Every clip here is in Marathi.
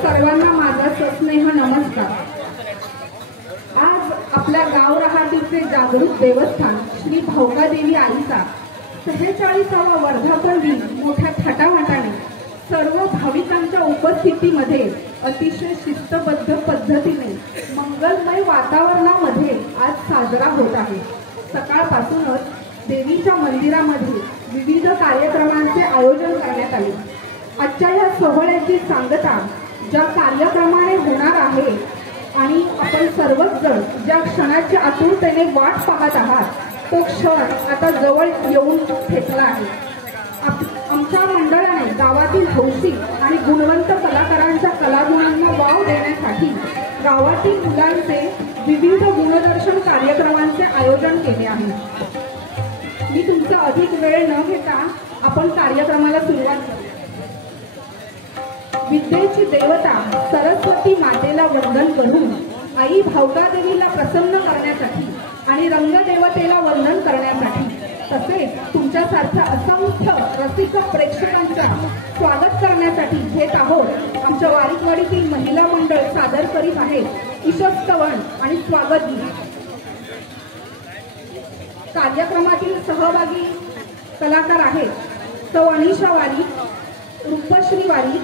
सर्वांना माझा सस्नेह नमस्कार। आज आपल्या गाव रहाटीचे जागृत देवस्थान श्री भावकादेवी आईचा 46वा वर्धापन दिन मोठ्या थाटामाटाने सर्व भाविकांच्या उपस्थितीमध्ये अतिशय शिस्तबद्ध पद्धतीने मंगलमय वातावरणामध्ये आज साजरा होत आहे। सकाळपासूनच देवीच्या मंदिरामध्ये विविध कार्यक्रमांचे आयोजन करण्यात आले। आजच्या या सोहळ्याची सांगता ज्या कार्यक्रमाने होणार आहे आणि आपण सर्वच जण ज्या क्षणाची आतुरतेने वाट पाहत आहात तो क्षण आता जवळ येऊन ठेपला आहे। आमच्या मंडळाने गावातील हौशी आणि गुणवंत कलाकारांच्या कलागुणांना वाव देण्यासाठी गावातील मुलांचे विविध गुणदर्शन कार्यक्रमांचे आयोजन केले आहे। मी तुमचा अधिक वेळ न घेता आपण कार्यक्रमाला सुरुवात करू। विद्येची देवता सरस्वती मातेला वंदन करून आई भावकादेवीला प्रसन्न करण्यासाठी आणि रंगदेवतेला वंदन करण्यासाठी तसेच तुमच्यासारख्या असंख्य रसिक प्रेक्षकांचं स्वागत करण्यासाठी घेत आहोत आमच्या वारीकवाडीतील महिला मंडळ सादर करीत आहे ईशस्तवन आणि स्वागत गीत। कार्यक्रमातील सहभागी कलाकार आहेत सौ अनिशा वारी, रूपश्री वारी,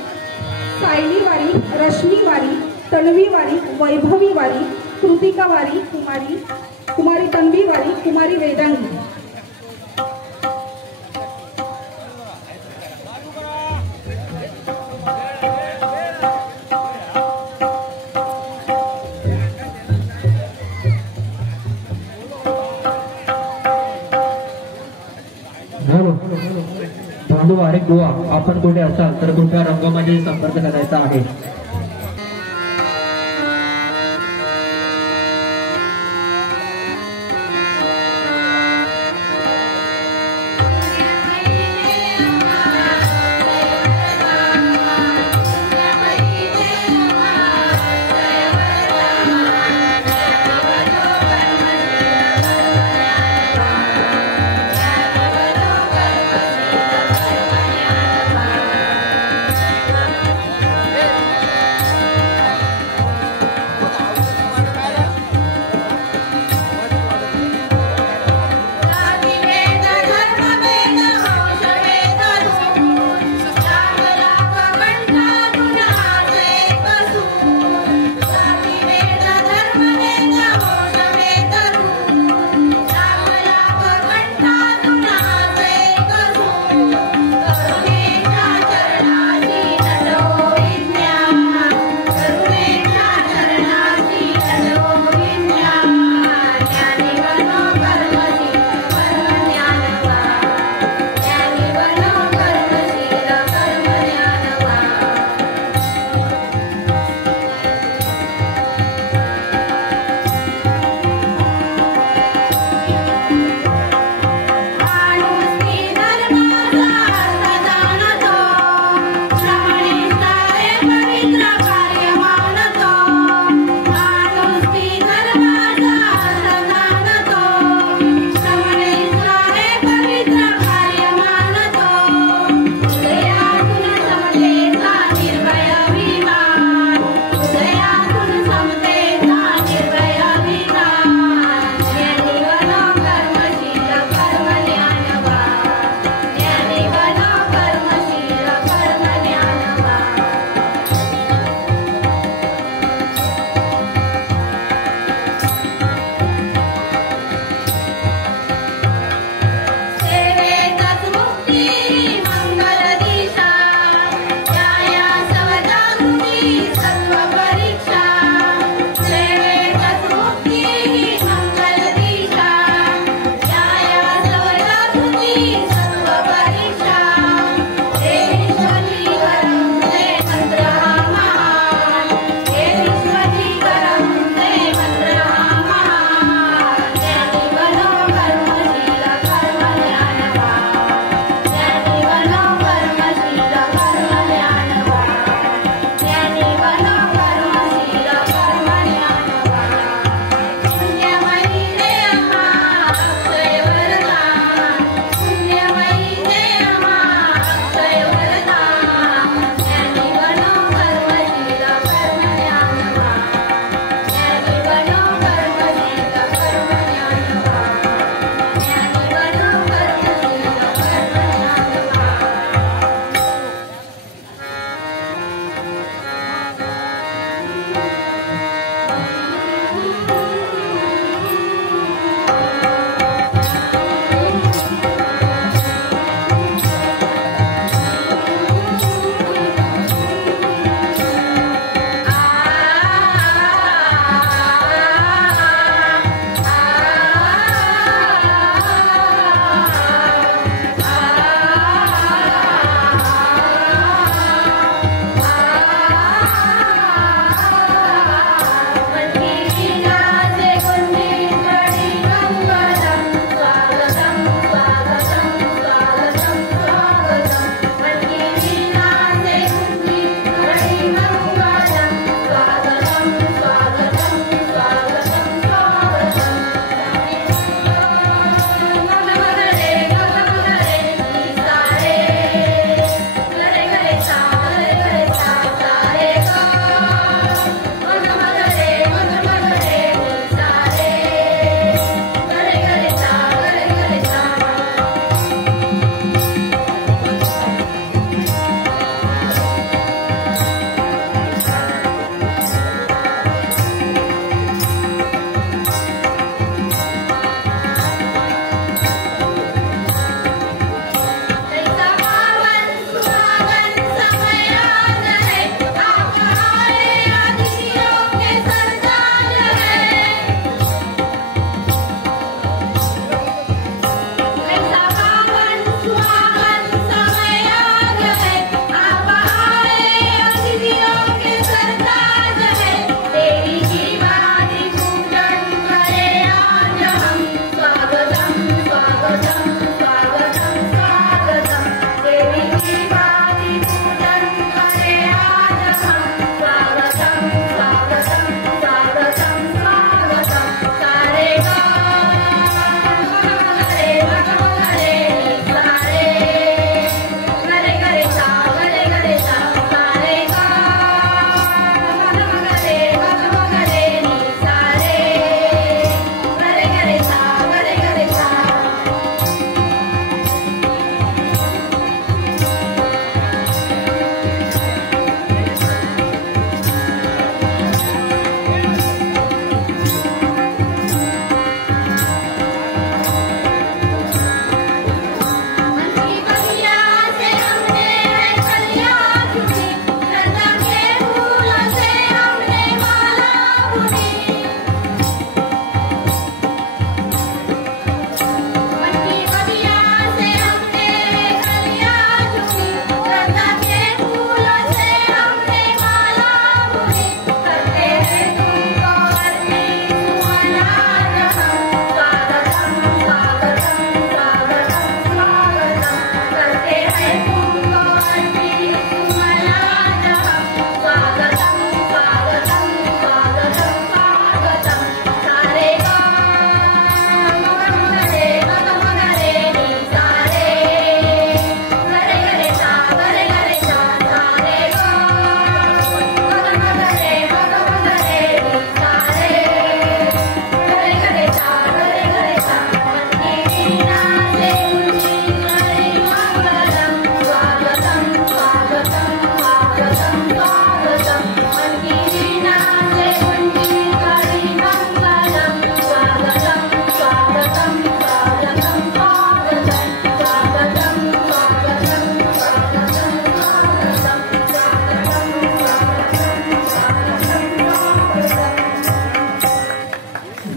सायली वारी, रश्मी वारी, तन्वी वारी, वैभवी वारी, कृतिका वारी, कुमारी तन्वी वारी, कुमारी वेदांगी। बंधू वारीक गोवा, आपण कुठे असाल तर कृपया रंगमध्ये संपर्क करायचा आहे।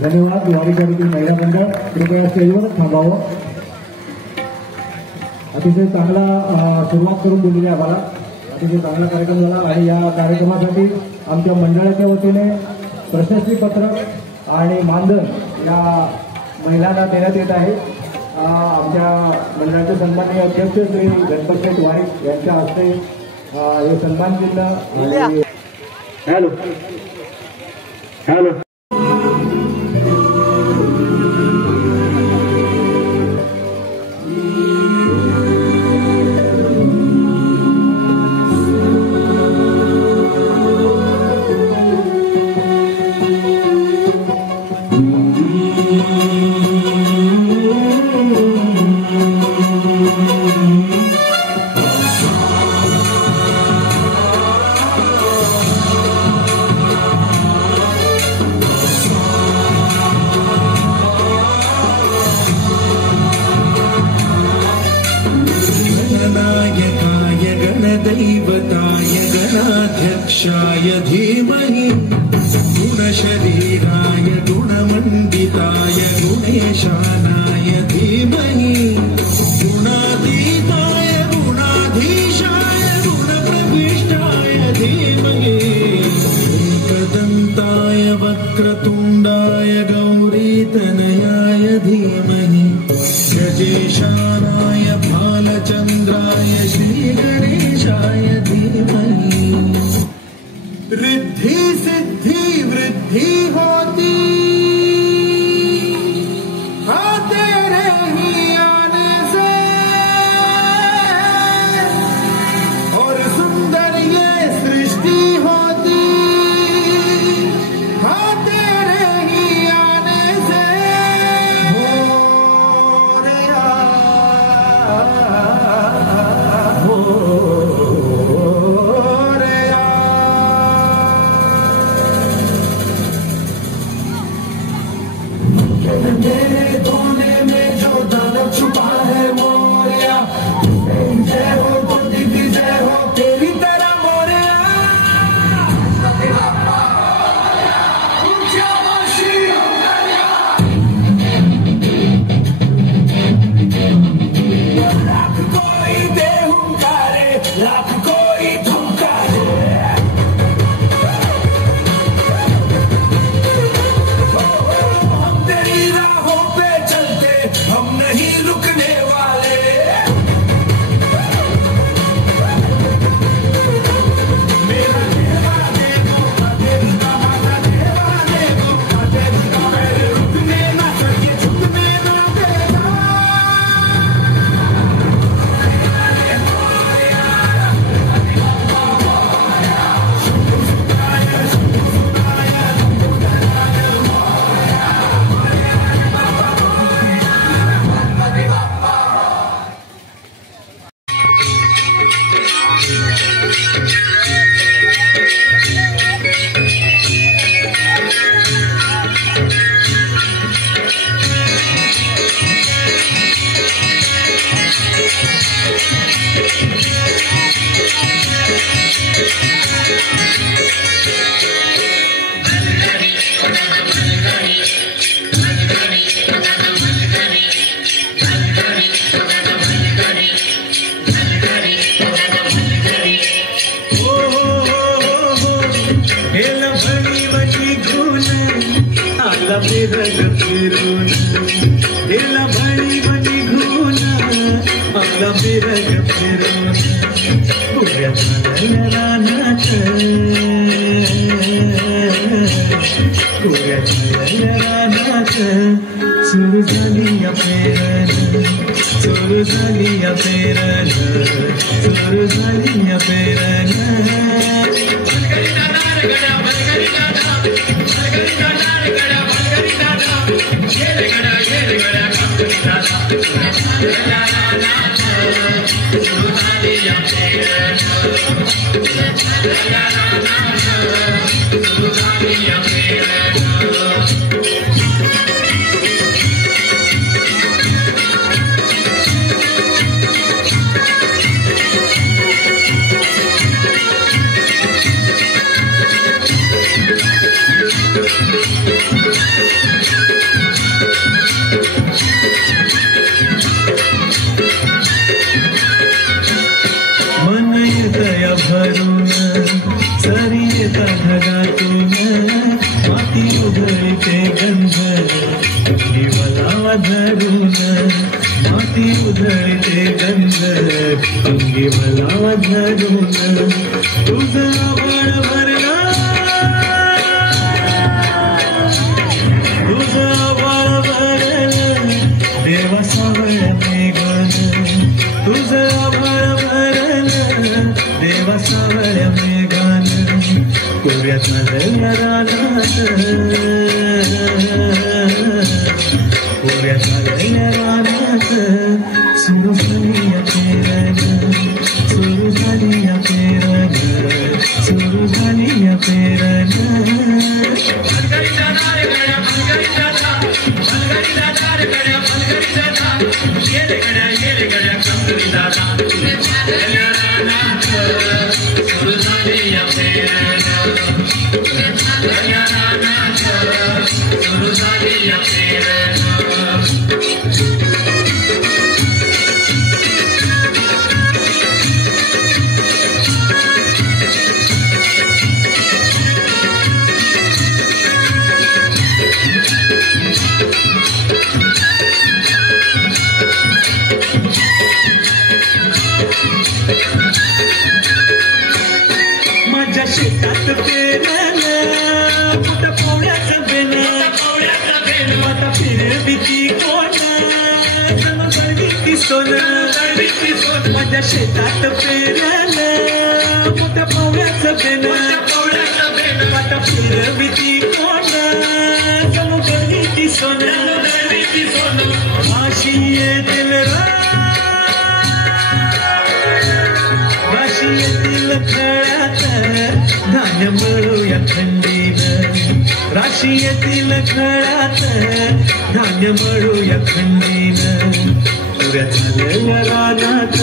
धन्यवाद. वारीच्यातील महिला मंडळ कृपया स्टेजवर थांबावं. अतिशय चांगला सुरुवात करून दिलेली आहे आम्हाला. अतिशय चांगला कार्यक्रम झाला आणि या कार्यक्रमासाठी आमच्या मंडळाच्या वतीने प्रशस्ती पत्रक आणि मानधन या महिलांना देण्यात येत आहे. आमच्या मंडळाचे सन्माननीय अध्यक्ष श्री गणपतशेठ वाईक यांच्या हस्ते हे सन्मान चिन्ह. हॅलो हॅलो दैवताय गणाध्यक्षाय धीमहि गुणशरीराय गुणमण्डिताय गुणेशानाय धीमहि गुणातीताय गुणाधीशाय गुणप्रविष्टाय धीमहि एकदन्ताय वक्रतुण्डाय गौरीतनयाय धीमहि गजेशानाय भालचन्द्राय श्रीगणेशाय धीमहि रिद्धि सिद्धि वृद्धि होती हाँ तेरे ही आने से और सुंदर ये सृष्टि होती हाँ तेरे ही आने से हो रे मेरे कोने में जो दानव छुपा है मोरिया जय हो तो दिग्विजय हो तेरी तरह मोरिया लाख कोई दे हुंकारे लाख कोई धुंकारे हम नहीं रुकने वाले मेरा देवा देखो देवा माता देवा देखो देवा मेरे रुकने ना सके झुकने ना देगा धरून तुझं आभाळ भरलं तुझं आभाळ भरलं देवा सावळ मेघान तुझं आभाळ भरलं देवा सावळ मेघान कोऱ्यात नदल्या रानात कोऱ्यात नदल्या रानात सुरू झाली या पेरण सुरू झाली या पेरण सुरू झाली या पेरण माझ्या शेतात पेरलं कुठं पोळ्याचं बेन आता फिरवी ती कोण गळवी ती सोनं माझ्या शेतात पेरलं कुठं पोळ्याचं बेन आता फिरवी ती कोण गळवी ती सोनं अशी येतील राशी येतील खळ्यात धान्य मिळूया थंडीनं राशी येतील खळ्यात धान्य मिळूया थंडीनं पुऱ्या झालेल्या रानात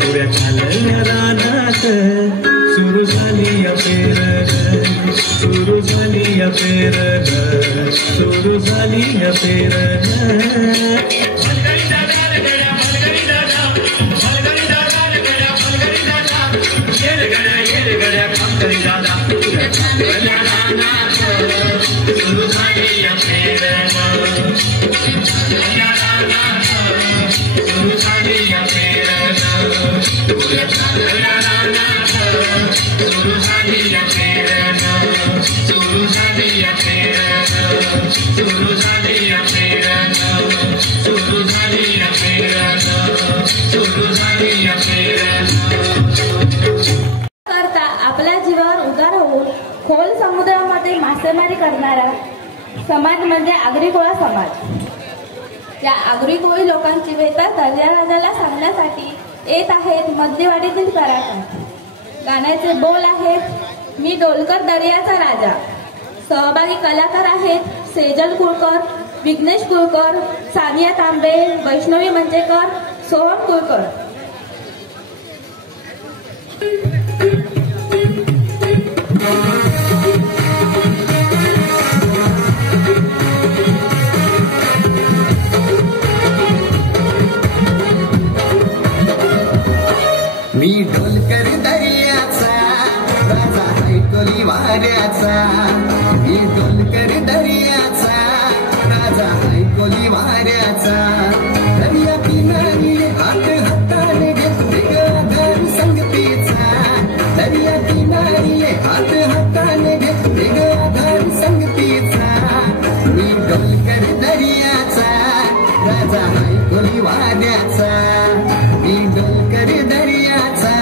पुऱ्या झालेल्या रानात सुरू झाली या पेरण सुरू झाली या पेरण सुरू झाली या पेरण आपल्या जीवावर उदार होऊन खोल समुद्रामध्ये मासेमारी करणारा समाज म्हणजे आगरीकोळा समाज. या आगरीकोळी लोकांची व्यथा दर्याराजाला सांगण्यासाठी येत आहेत मध्यवाडीतील कलाकार. गाण्याचे बोल आहेत मी डोलकर दर्याचा राजा. सहभागी कलाकार आहेत सेजल कुळकर, विघ्नेश कुळकर, सानिया तांबे, वैष्णवी मंचेकर, सोहम कुळकर. मी डोलकर दर्याचा राजा ऐकली वाऱ्याचा मी डोलकर दर्याचा राजा ऐकली वाऱ्याचा दर्या किनारी हात हाताने घेतले आधार संगतीचा दर्या किनारी हात हाताने घेतले आधार संगतीचा मी डोलकर दर्याचा राजा ऐकली वाऱ्याचा मी डोलकर दर्याचा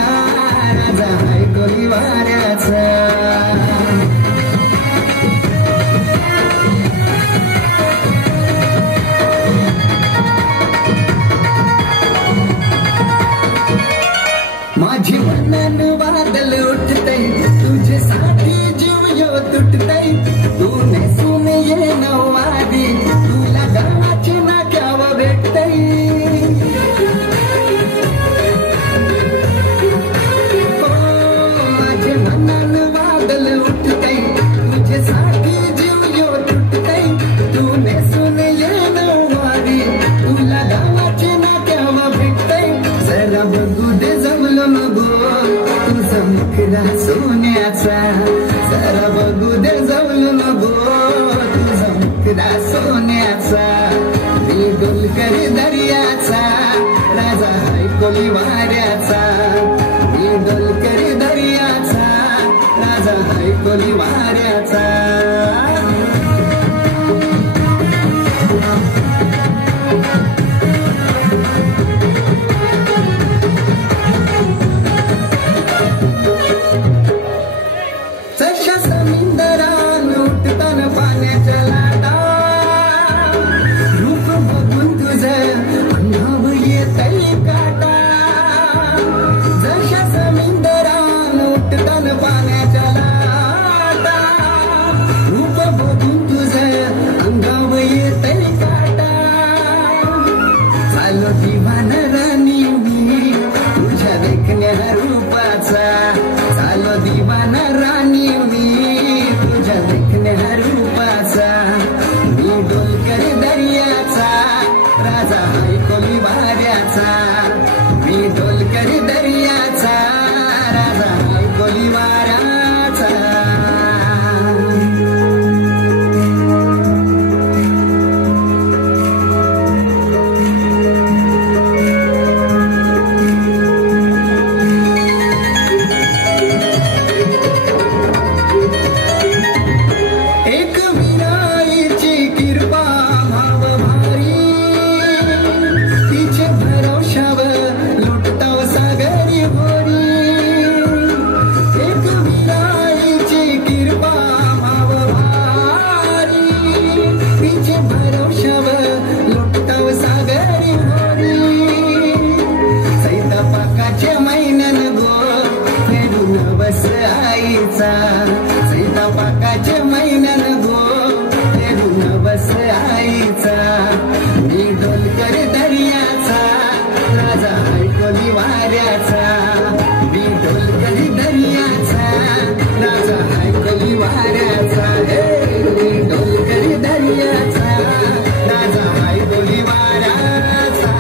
ऐकोली वाऱ्याचा मी डोलकरी दर्याचा राजा ऐकोली वाऱ्याचा जशा समुद्रान उठतान पाण्याच्या लाटा रूप बघून तुझं अंगावर येतंय काटा जशा समुद्रान उठतान पाण्याच्या लाटा रूप बघून तुझं अंगावर येतंय काटा चालो दिवान राणी मी तुझ्या देखण्या रूपाचा चालो दिवान राणी मी तुझ्या देखण्या रूपाचा मी डोलकर दर्याचा राजा ऐकोली वाऱ्याचा मी डोलकर दर्याचा राजा ऐकोली वाऱ्याचा एक विराईची कृपा भाव भारी तिचे भरोशावर लुटताव सागरी होरी एक विराईची कृपा भाव भारी तिचे भरोशावर लुटताव सागरी होरी सैतापाकाच्या महिन्यान गो फेरून बस आईचा सैतापाकाच्या महिन्यान गो फेरून बस आईचा मी डोलकर दर्याचा राजा ऐकोली वाऱ्याचा मी डोलकर दर्याचा राजा ऐकोली वाऱ्याचा हे मी डोलकर दर्याचा राजा ऐकोली वाऱ्याचा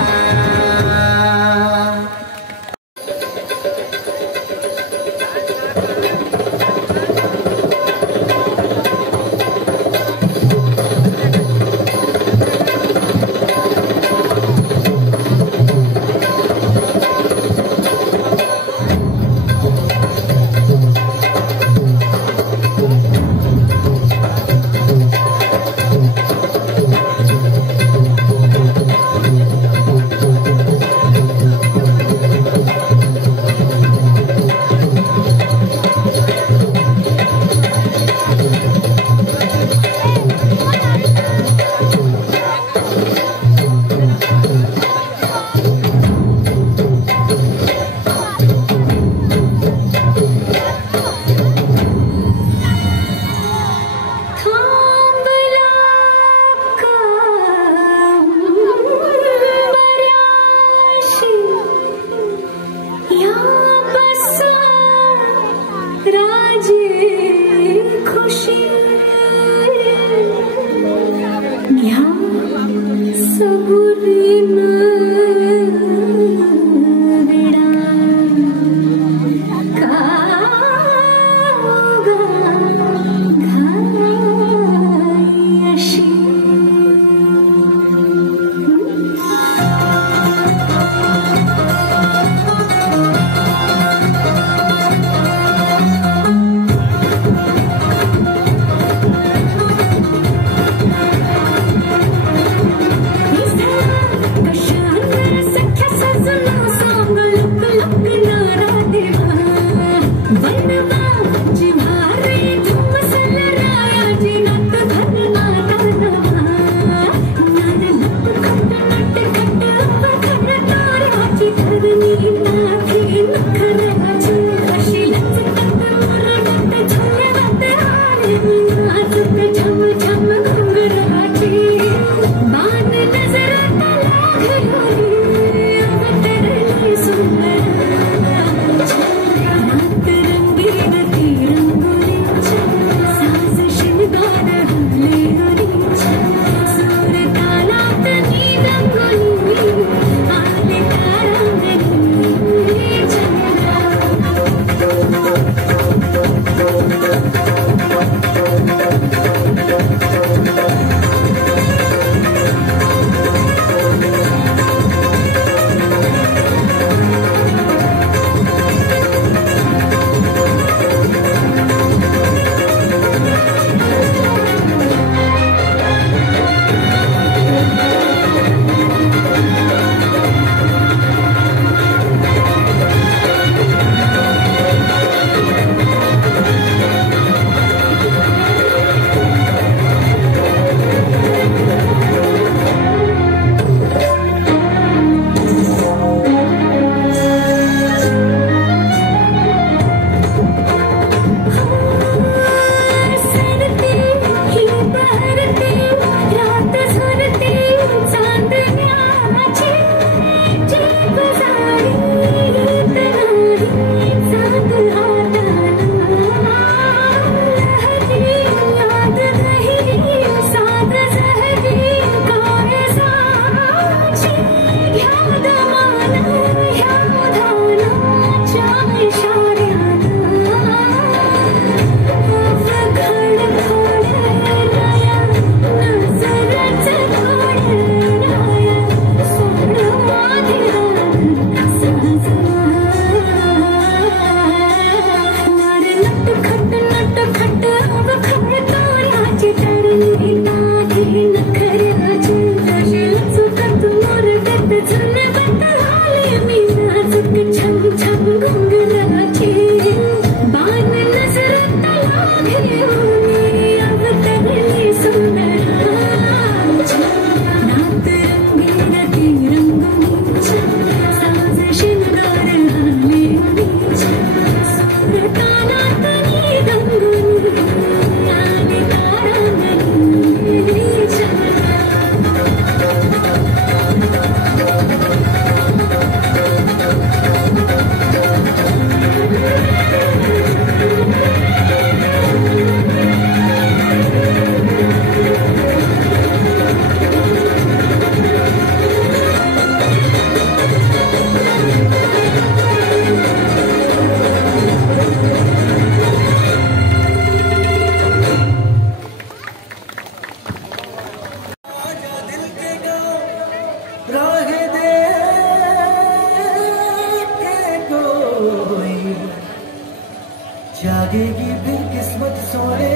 जागेगी फिर किस्मत सोने,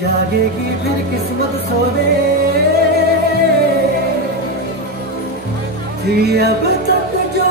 जागेगी फिर किस्मत सोने थी अब तक जो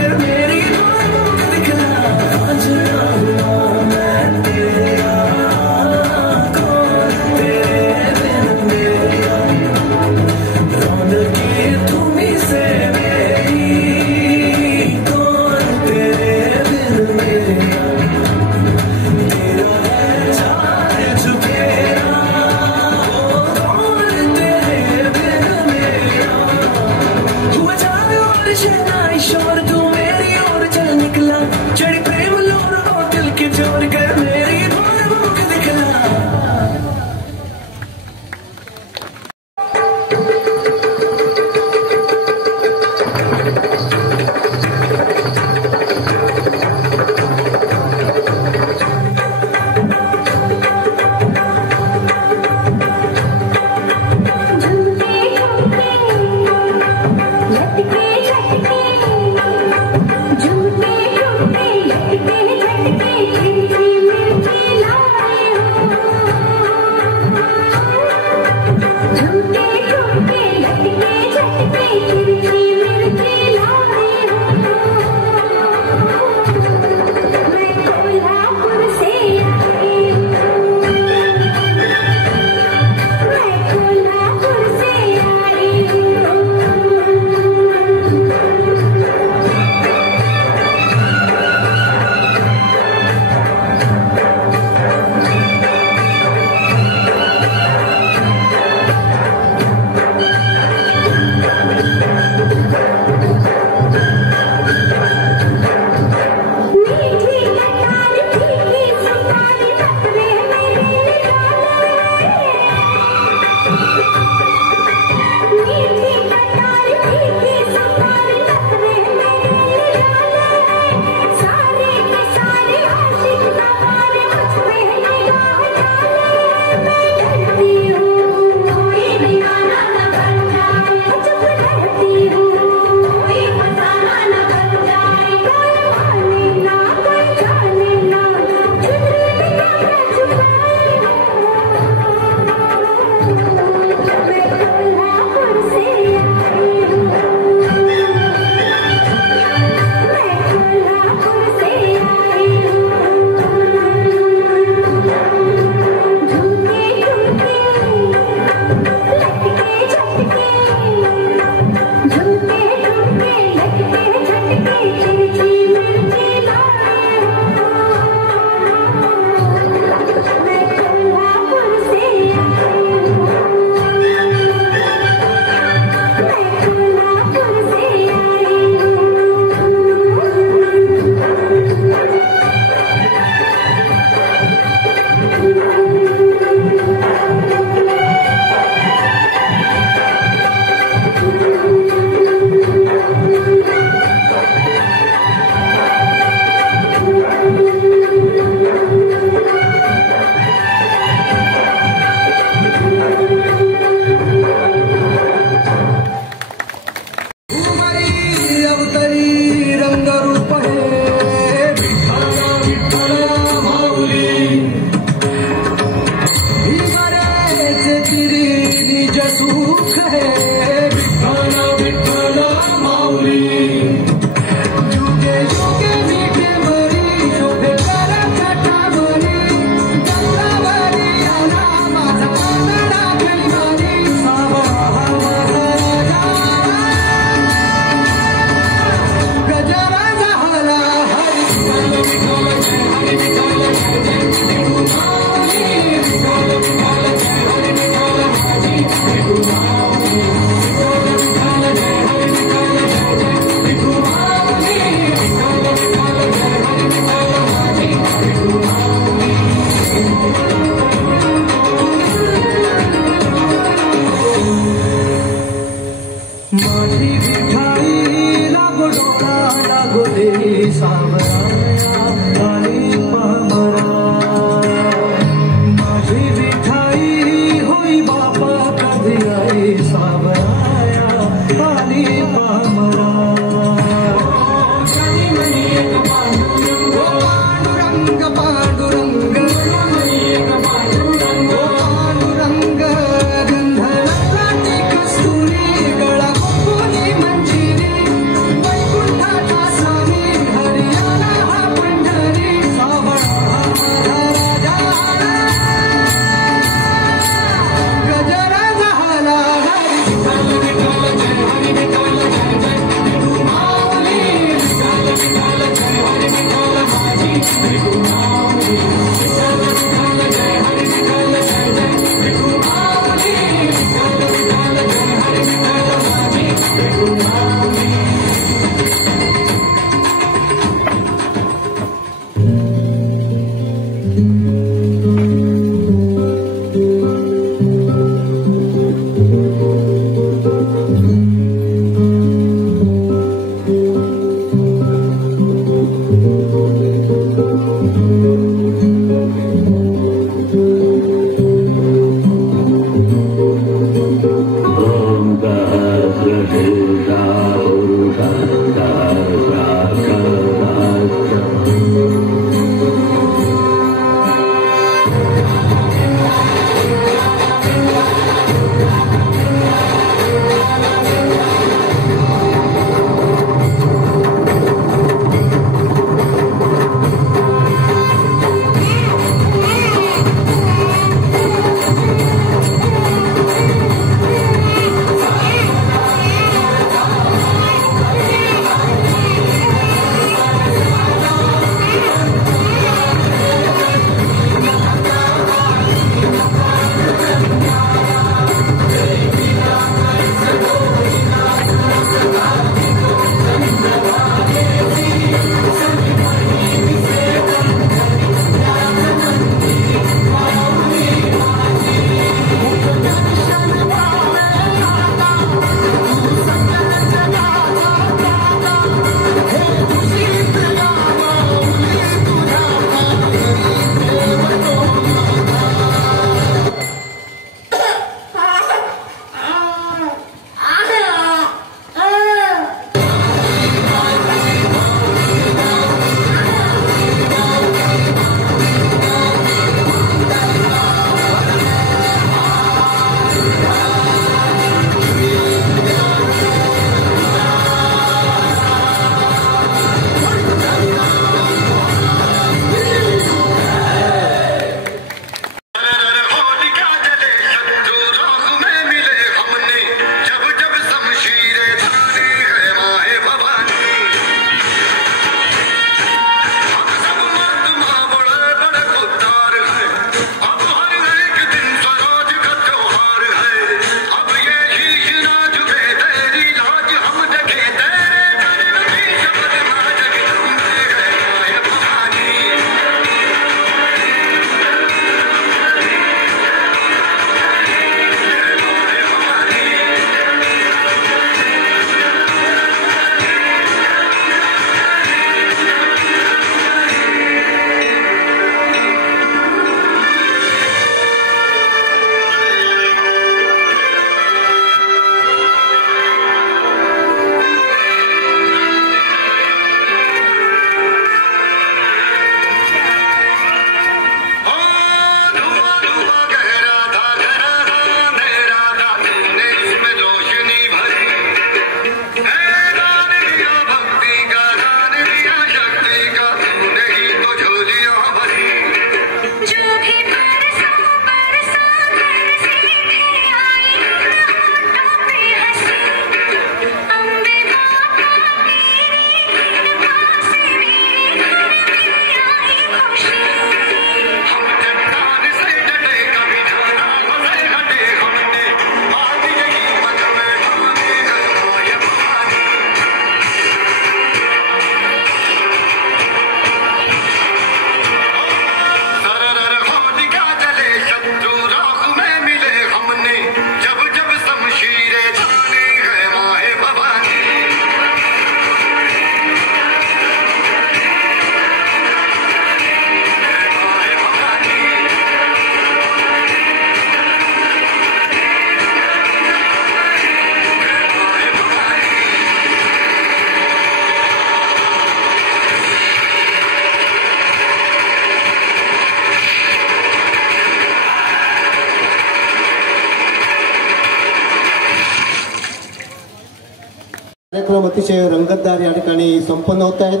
कार्यक्रम अतिशय रंगतदार या ठिकाणी संपन्न होत आहेत.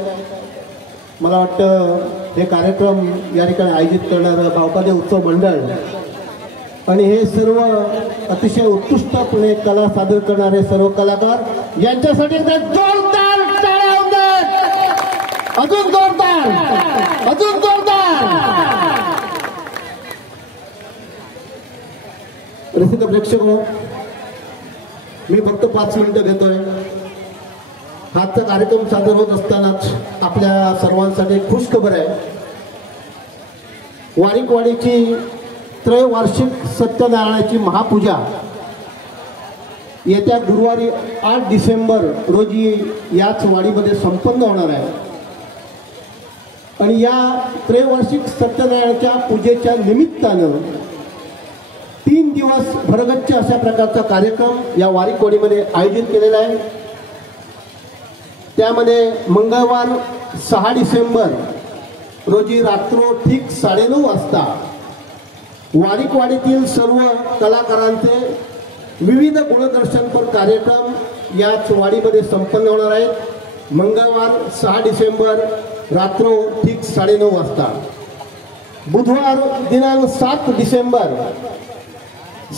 मला वाटतं हे कार्यक्रम या ठिकाणी आयोजित करणारं भावकादेव उत्सव मंडळ आणि हे सर्व अतिशय उत्कृष्टपणे कला सादर करणारे सर्व कलाकार यांच्यासाठी एकदा जोरदार टाळ्या होऊ देत. अजून जोरदार, अजून जोरदार. रसिक प्रेक्षक, मी फक्त 5 मिनिटं घेतोय. आजचा कार्यक्रम सादर होत असतानाच आपल्या सर्वांसाठी खुश खबर आहे. वारीकवाडीची त्रैवार्षिक सत्यनारायणाची महापूजा येत्या गुरुवारी 8 डिसेंबर रोजी याच वाडीमध्ये संपन्न होणार आहे. आणि या त्रैवार्षिक सत्यनारायणाच्या पूजेच्या निमित्तानं 3 दिवस भरगच्च अशा प्रकारचा कार्यक्रम या वारीकवाडीमध्ये आयोजित केलेला आहे. त्यामध्ये मंगळवार 6 डिसेंबर रोजी रात्र ठीक 9:30 वाजता वारीकवाडीतील सर्व कलाकारांचे विविध गुणदर्शनपर कार्यक्रम याच वाडीमध्ये संपन्न होणार आहेत. मंगळवार 6 डिसेंबर रात्र ठीक 9:30 वाजता. बुधवार दिनांक 7 डिसेंबर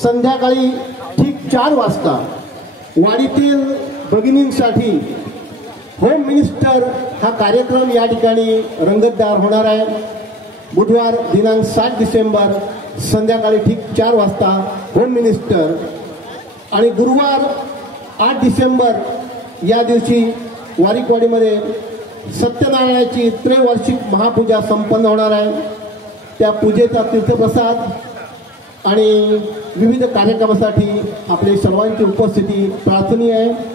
संध्याकाळी ठीक 4 वाजता वाडीतील भगिनींसाठी होम मिनिस्टर हा कार्यक्रम या ठिकाणी रंगतदार होणार आहे. बुधवार दिनांक 7 डिसेंबर संध्याकाळी ठीक 4 वाजता होम मिनिस्टर. आणि गुरुवार 8 डिसेंबर या दिवशी वारीकवाडीमध्ये सत्यनारायणाची त्रैवार्षिक महापूजा संपन्न होणार आहे. त्या पूजेचा तीर्थप्रसाद आणि विविध कार्यक्रमासाठी आपले सर्वांची उपस्थिती प्रार्थनीय आहे.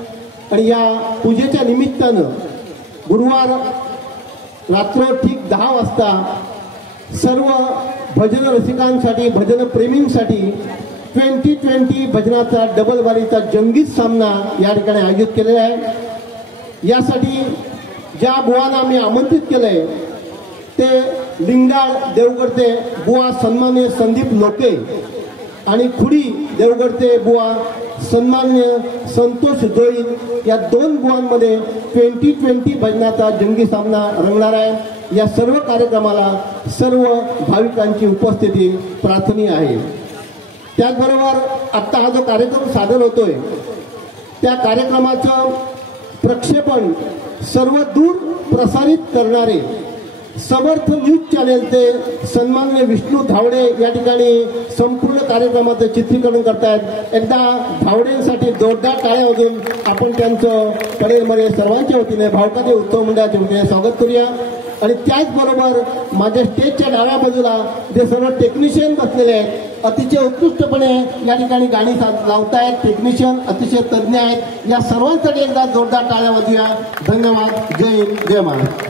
आणि या पूजेच्या निमित्तानं गुरुवार रात्र ठीक 10 वाजता सर्व भजन रसिकांसाठी, भजन प्रेमींसाठी 2020 भजनाचा डबल बारीचा जंगीत सामना या ठिकाणी आयोजित केलेला आहे. यासाठी ज्या बुवांना मी आमंत्रित केलंय ते लिंगाळ देवगडचे बुवा सन्माननीय संदीप लोके आणि खुडी देवगडचे बुवा सन्माननीय संतोष जोईन या 2 बुवांमध्ये 2020 भजनाचा जंगी सामना रंगणार आहे. या सर्व कार्यक्रमाला सर्व भाविकांची उपस्थिती प्रार्थनीय आहे. त्याचबरोबर आत्ता हा जो कार्यक्रम सादर होतोय त्या कार्यक्रमाचं प्रक्षेपण सर्व दूर प्रसारित करणारे समर्थ न्यूज चॅनेलचे सन्माननीय विष्णू धावडे या ठिकाणी संपूर्ण कार्यक्रमाचं चित्रीकरण करतायत. एकदा धावडेंसाठी जोरदार टाळ्या वाजवून आपण त्यांचं कडेमध्ये सर्वांच्या वतीने भावकादेव उत्सव मंडळाच्या वतीने स्वागत करूया. आणि त्याचबरोबर माझ्या स्टेजच्या डाव्या बाजूला जे सर्व टेक्निशियन बसलेले आहेत अतिशय उत्कृष्टपणे या ठिकाणी गाणी लावतायत. टेक्निशियन अतिशय तज्ज्ञ आहेत. या सर्वांसाठी एकदा जोरदार टाळ्या वाजूया. धन्यवाद. जय हिंद, जय महाराष्ट्र.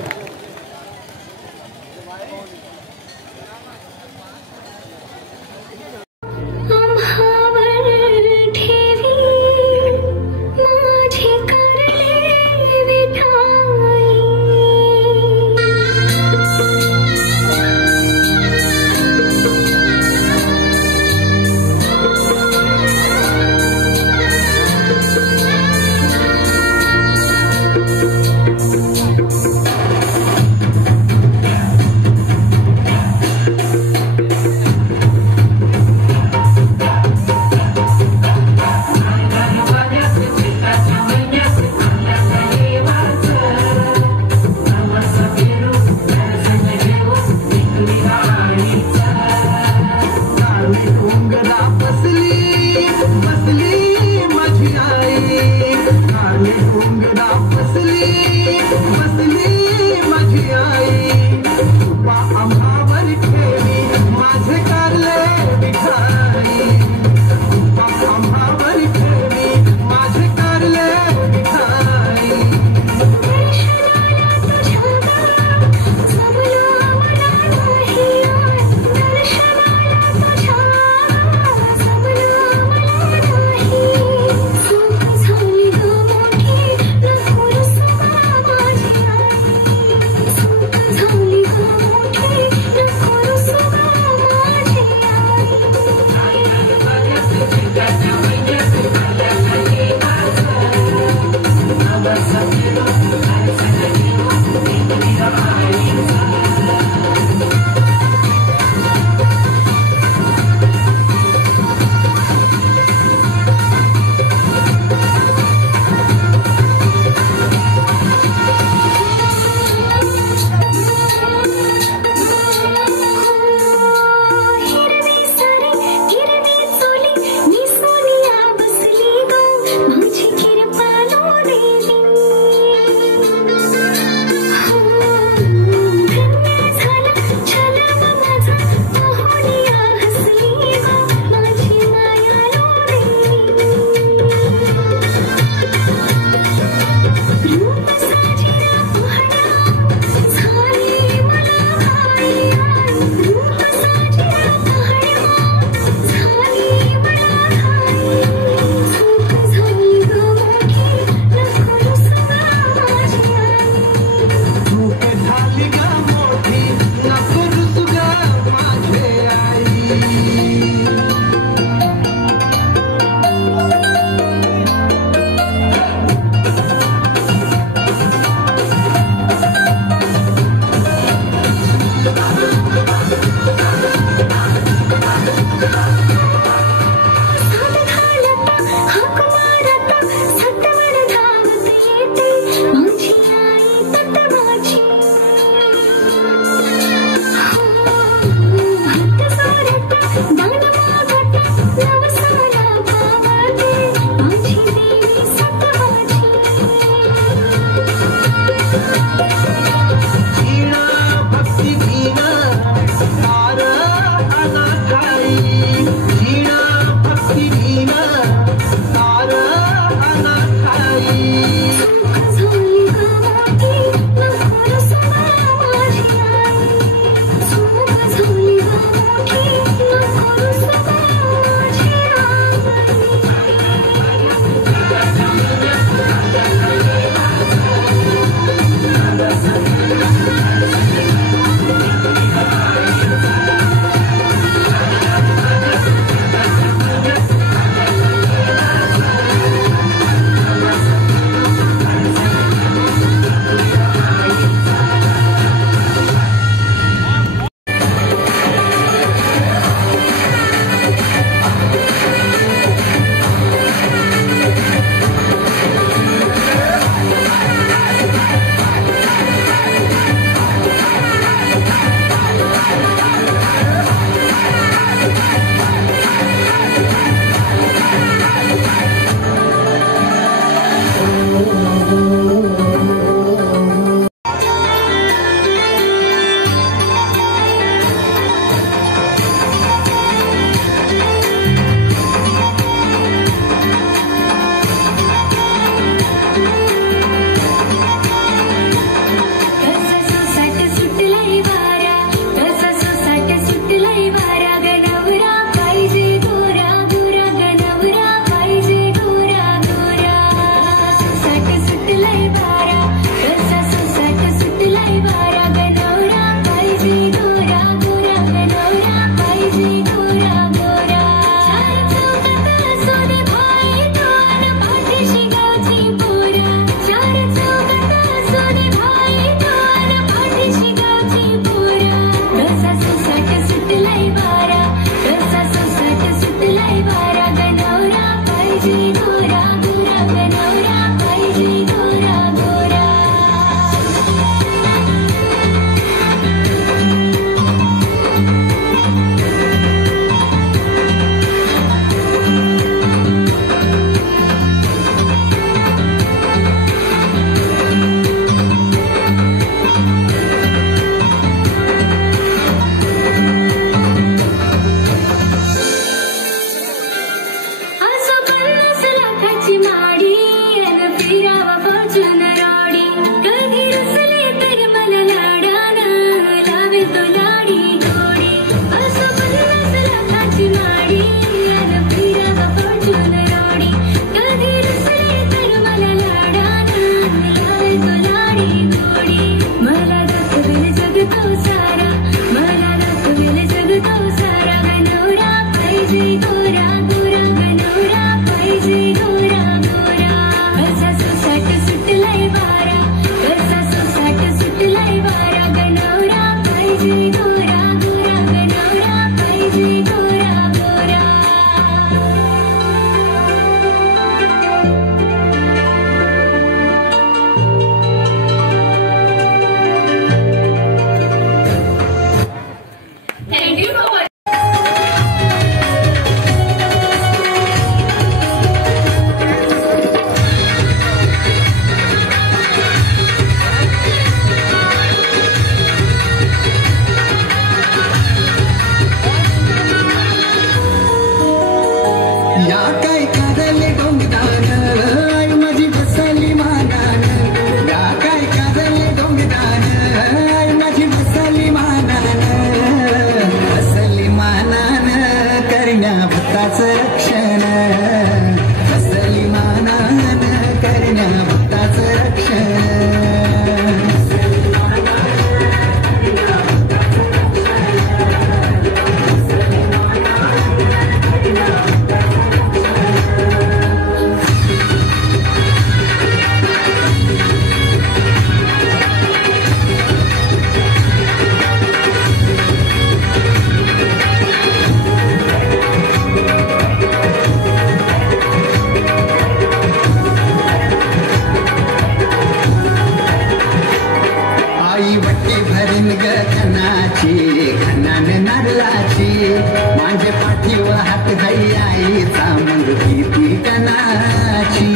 माझे पाठीवर हात हाई आईचा मग किती कणाची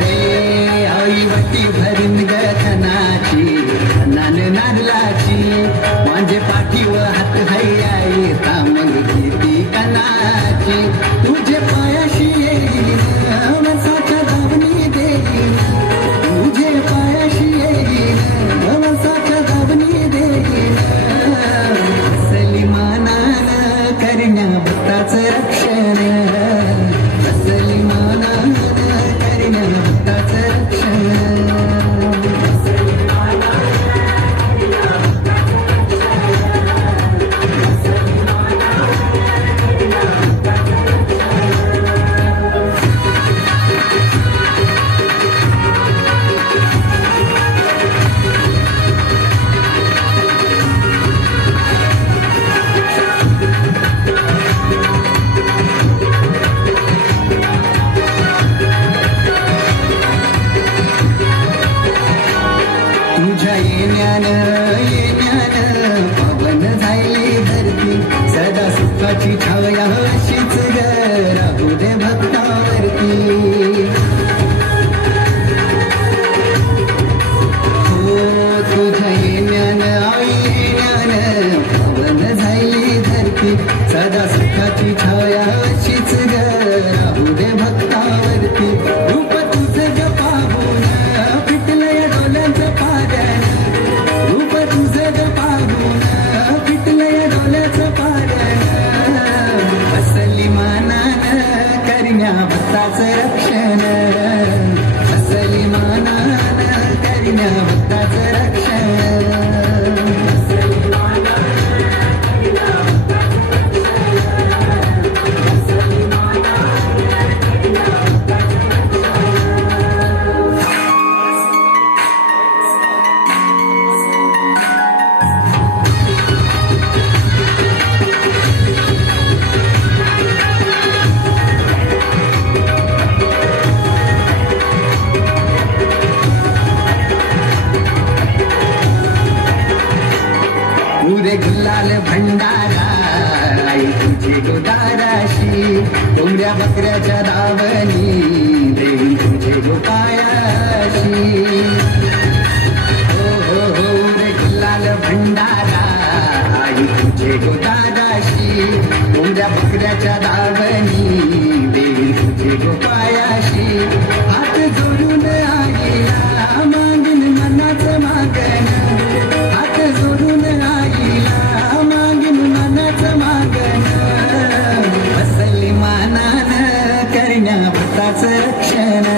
हे आई वटी भरीन ग खनाची नान नारलाची माझे पाठीवर हात हाई आईचा मग किती कणाची तुझे पायाशी येईल वसाच्या दावणी देईल तुझे पायाशी येईल वसाच्या दावणी देईल असली मानान करण्या भक्ताचं रक्षण असली मानान करण्या भक्ताचं रक्षण तुझ्या येण्यानं पवन झाली धरती सदा सुखाची छाया अशीच ग राहू दे भक्तावरती हो तुझ्या येण्यानं पवन झाली धरती सदा सुखाची छाया अशीच ग राहू दे भक्तावरती रूप तुझं ग पाहून फिटलंय डोळ्यांचं पारण रूप तुझं ग पाहून फिटलंय डोळ्याचं पारण असली मानान करण्या भक्ताचं रक्षण असली मानान करण्या भक्ताचं रक्षण पुरे गुलाल भंडारा आई तुझी गोदाराशी डोंगऱ्या बकऱ्याच्या दावणी देवी तुझे गोपायाशी हो हो हो रे गुलाल भंडारा आई तुझे गोदाराशी डोंगऱ्या बकऱ्याच्या दावणी देवी तुझे गोपायाशी हात जोडून आईला मागीन मनाचं मागण हात जोडून आईला मागीन मनाचं मागण असली मानान करण्या भक्ताचं रक्षण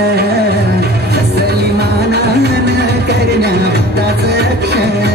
असली मानान करण्या भक्ताचं रक्षण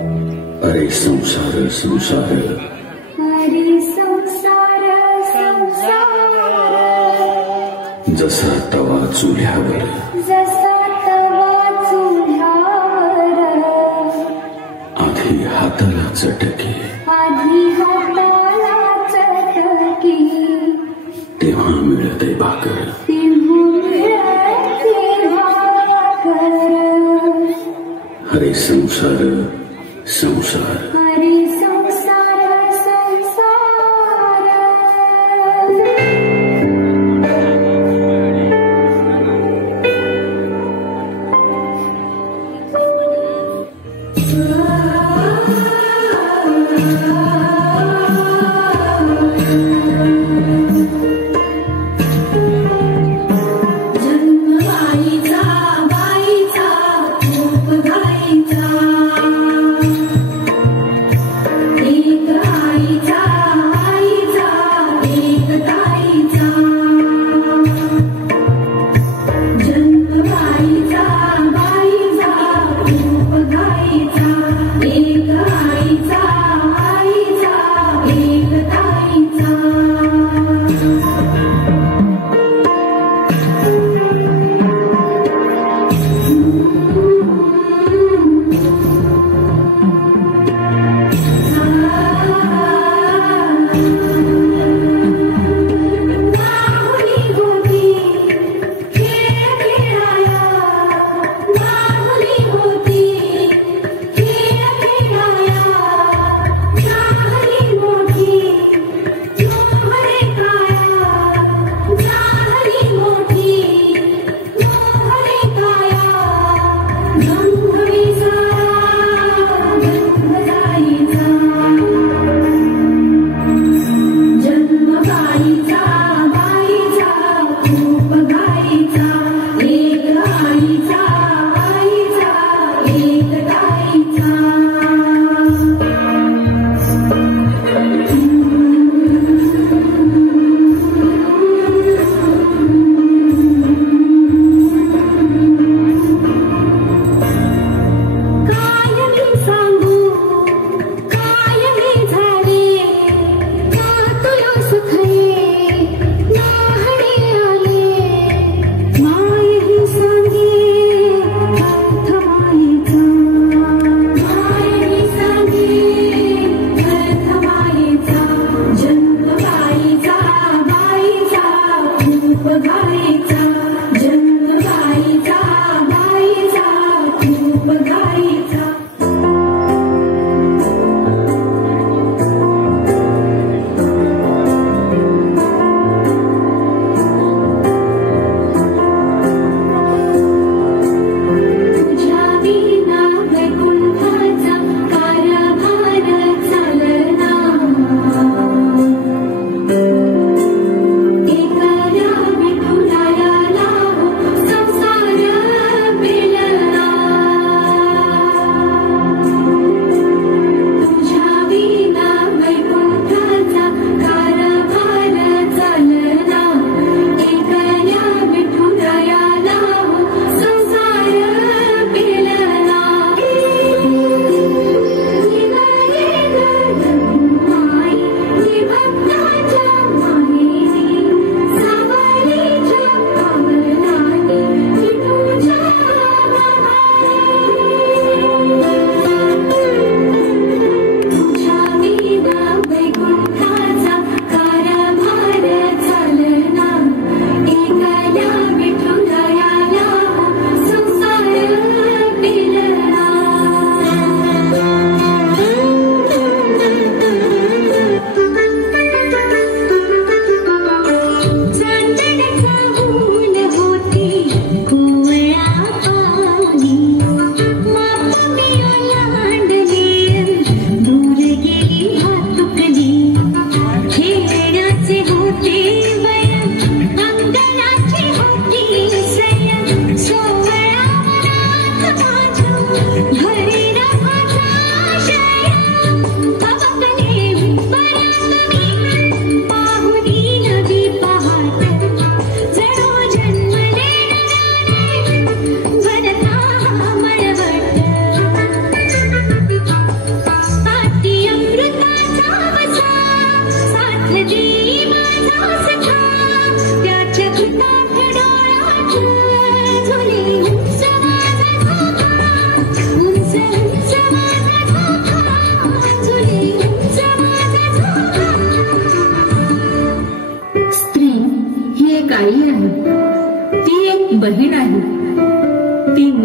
अरे संसार संसार हरी संसार संसार जसा तवा चुल्यावर जसा तवा चुल्यावर आधी हाताला चटके आधी हाताला चटकी तेव्हा मिळते भाकर तेव्हा मिळते भाकर हरे संसार संसार हरी संसार संसार जन्म बाईचा बाईचा खूप गाईचा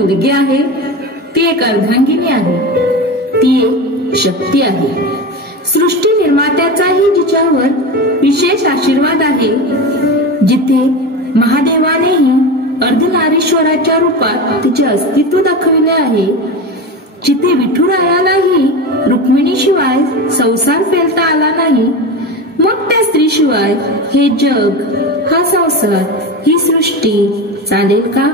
मुलगी आहे ती एक अर्धांगिनी आहे, ती एक शक्ती आहे. सृष्टी निर्मात्याचाही जिच्यावर विशेष आशीर्वाद आहे. जिथे महादेवानेही अर्धनारीश्वराच्या रूपात तिचे अस्तित्व दाखविले आहे, जिथे विठुरायालाही रुक्मिणीशिवाय संसार फेलता आला नाही, मग त्या स्त्रीशिवाय हे जग, हा संसार, ही सृष्टी चालेल का?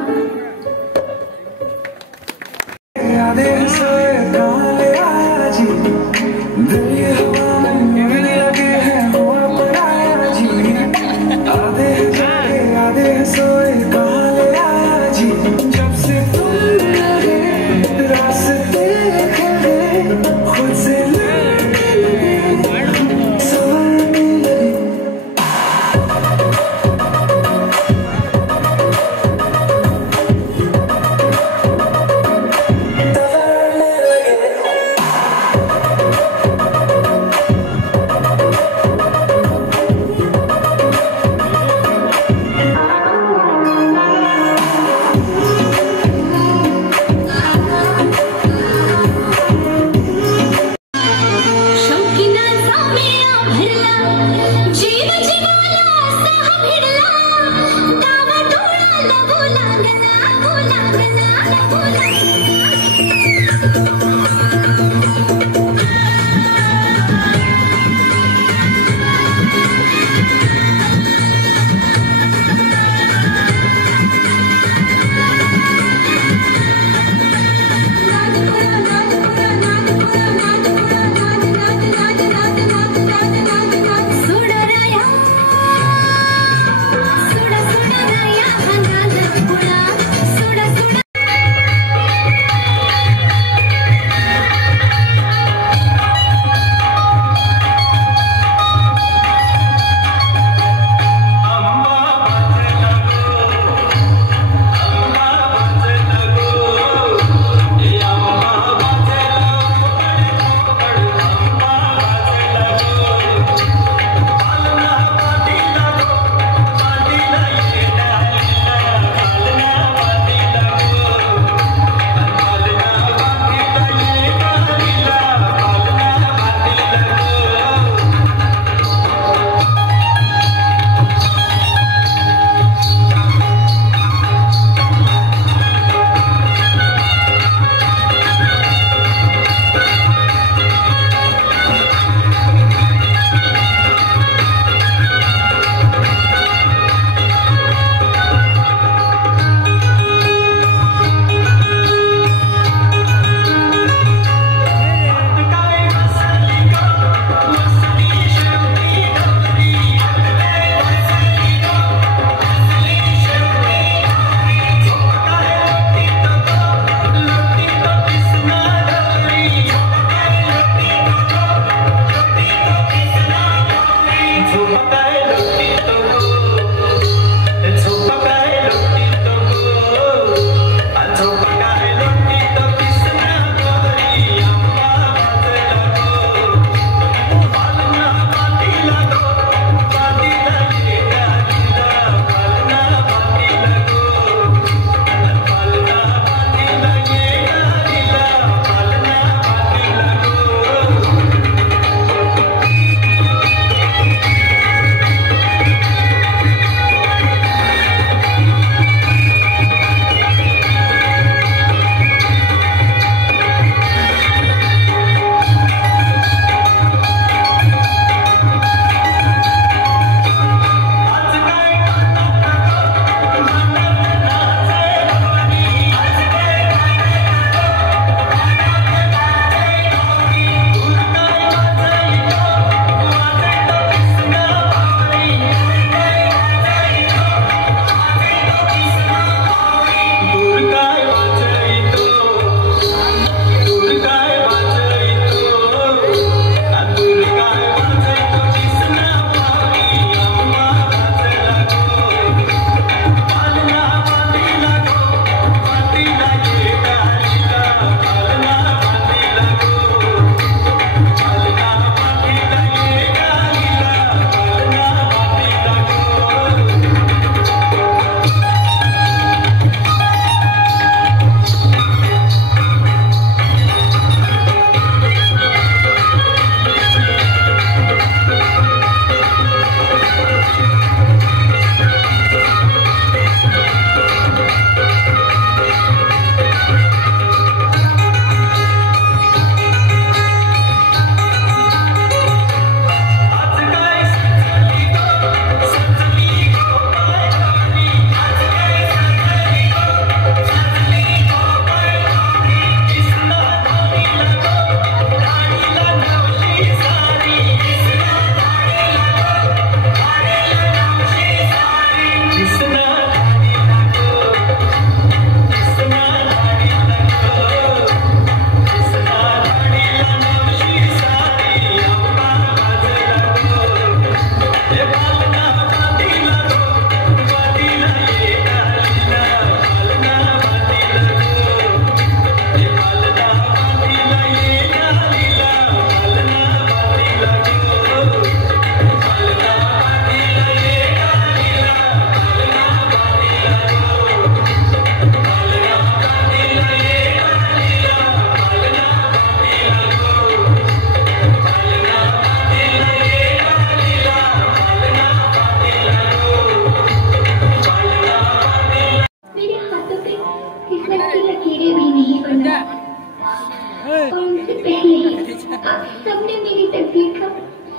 आप सबने मेरी तकदीर का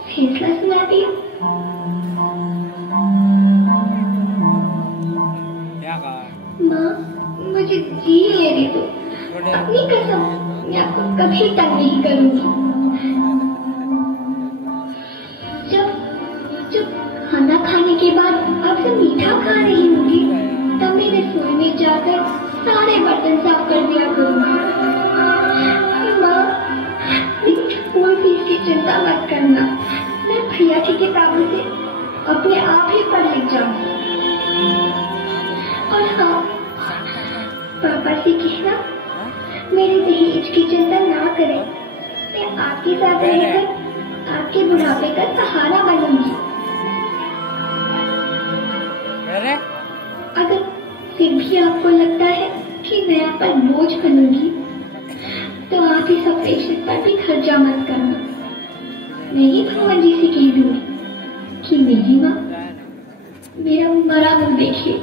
फैसला सुना दिया। माँ, मुझे जी लेने दो। अपनी कसम, मैं आपको कभी तंग नहीं करूंगी। जब खाना खाने के बाद आपसे मीठा खा रही होंगी, तब मैं रसोई में जाकर सारे बर्तन साफ कर दिया करूंगी। माँ, स्कूल फीस की चिंता मत करना, मैं भैया की किताबों से अपने आप ही पढ़ लिख जाऊंगी। और हाँ, पापा से कहना मेरे दहेज की चिंता ना करें। मैं आपके साथ रहकर आपके बुढ़ापे का सहारा बनूंगी। अगर फिर भी आपको लगता है कि मैं आप पर बोझ बनूंगी, तो आप इस ऑपरेशन पर भी खर्चा मत करना। मैं ही भगवान जी से कह दूंगी कि मेरी माँ मेरा मरा मुंह देखिए।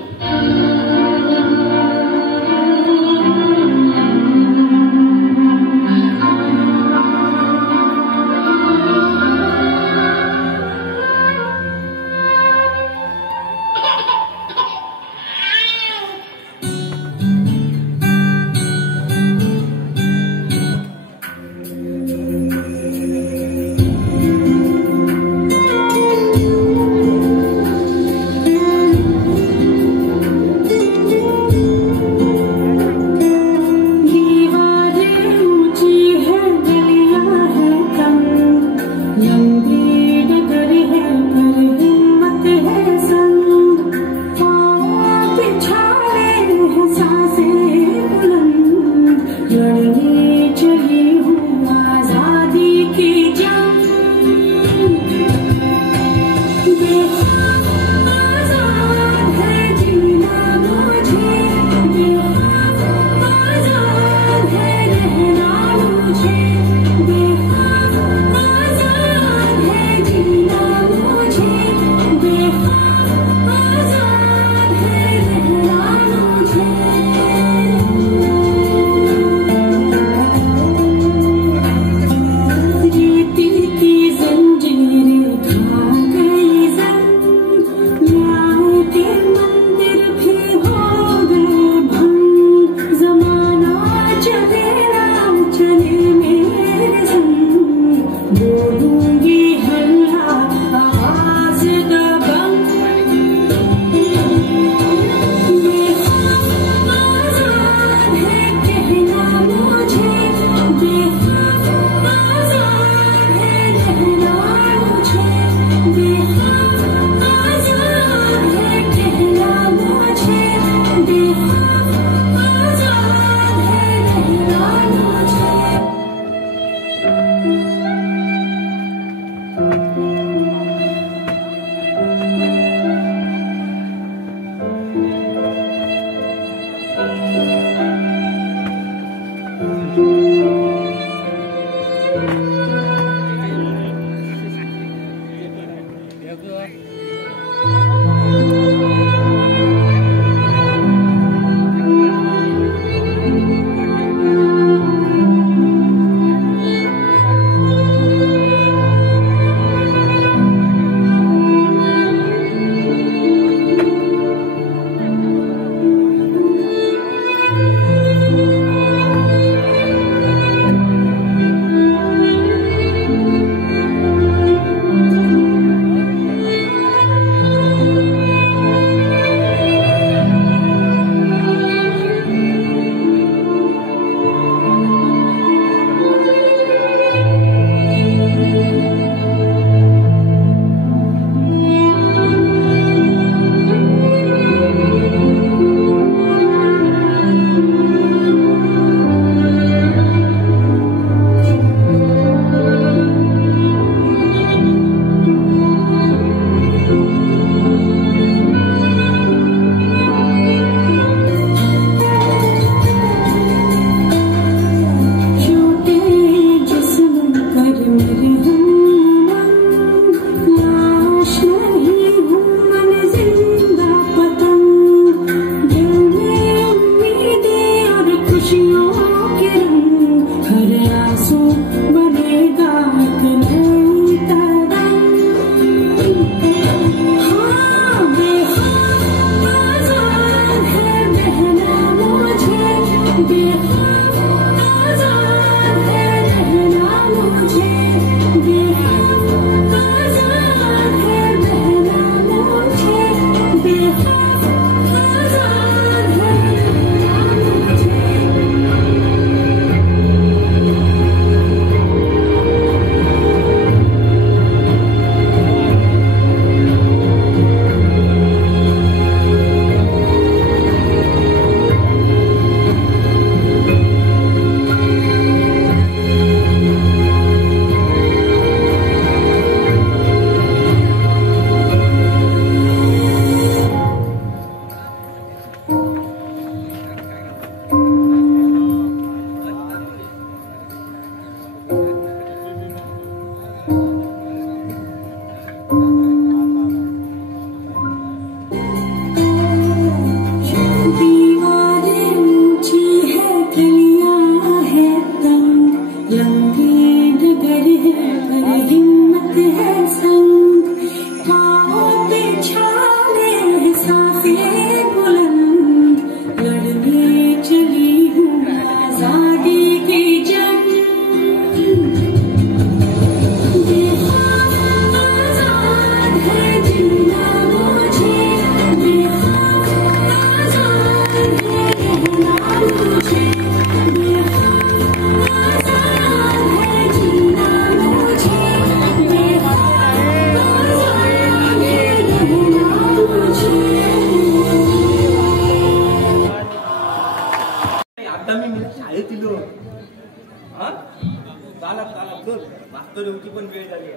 मास्तर होती पण वेळ झाली.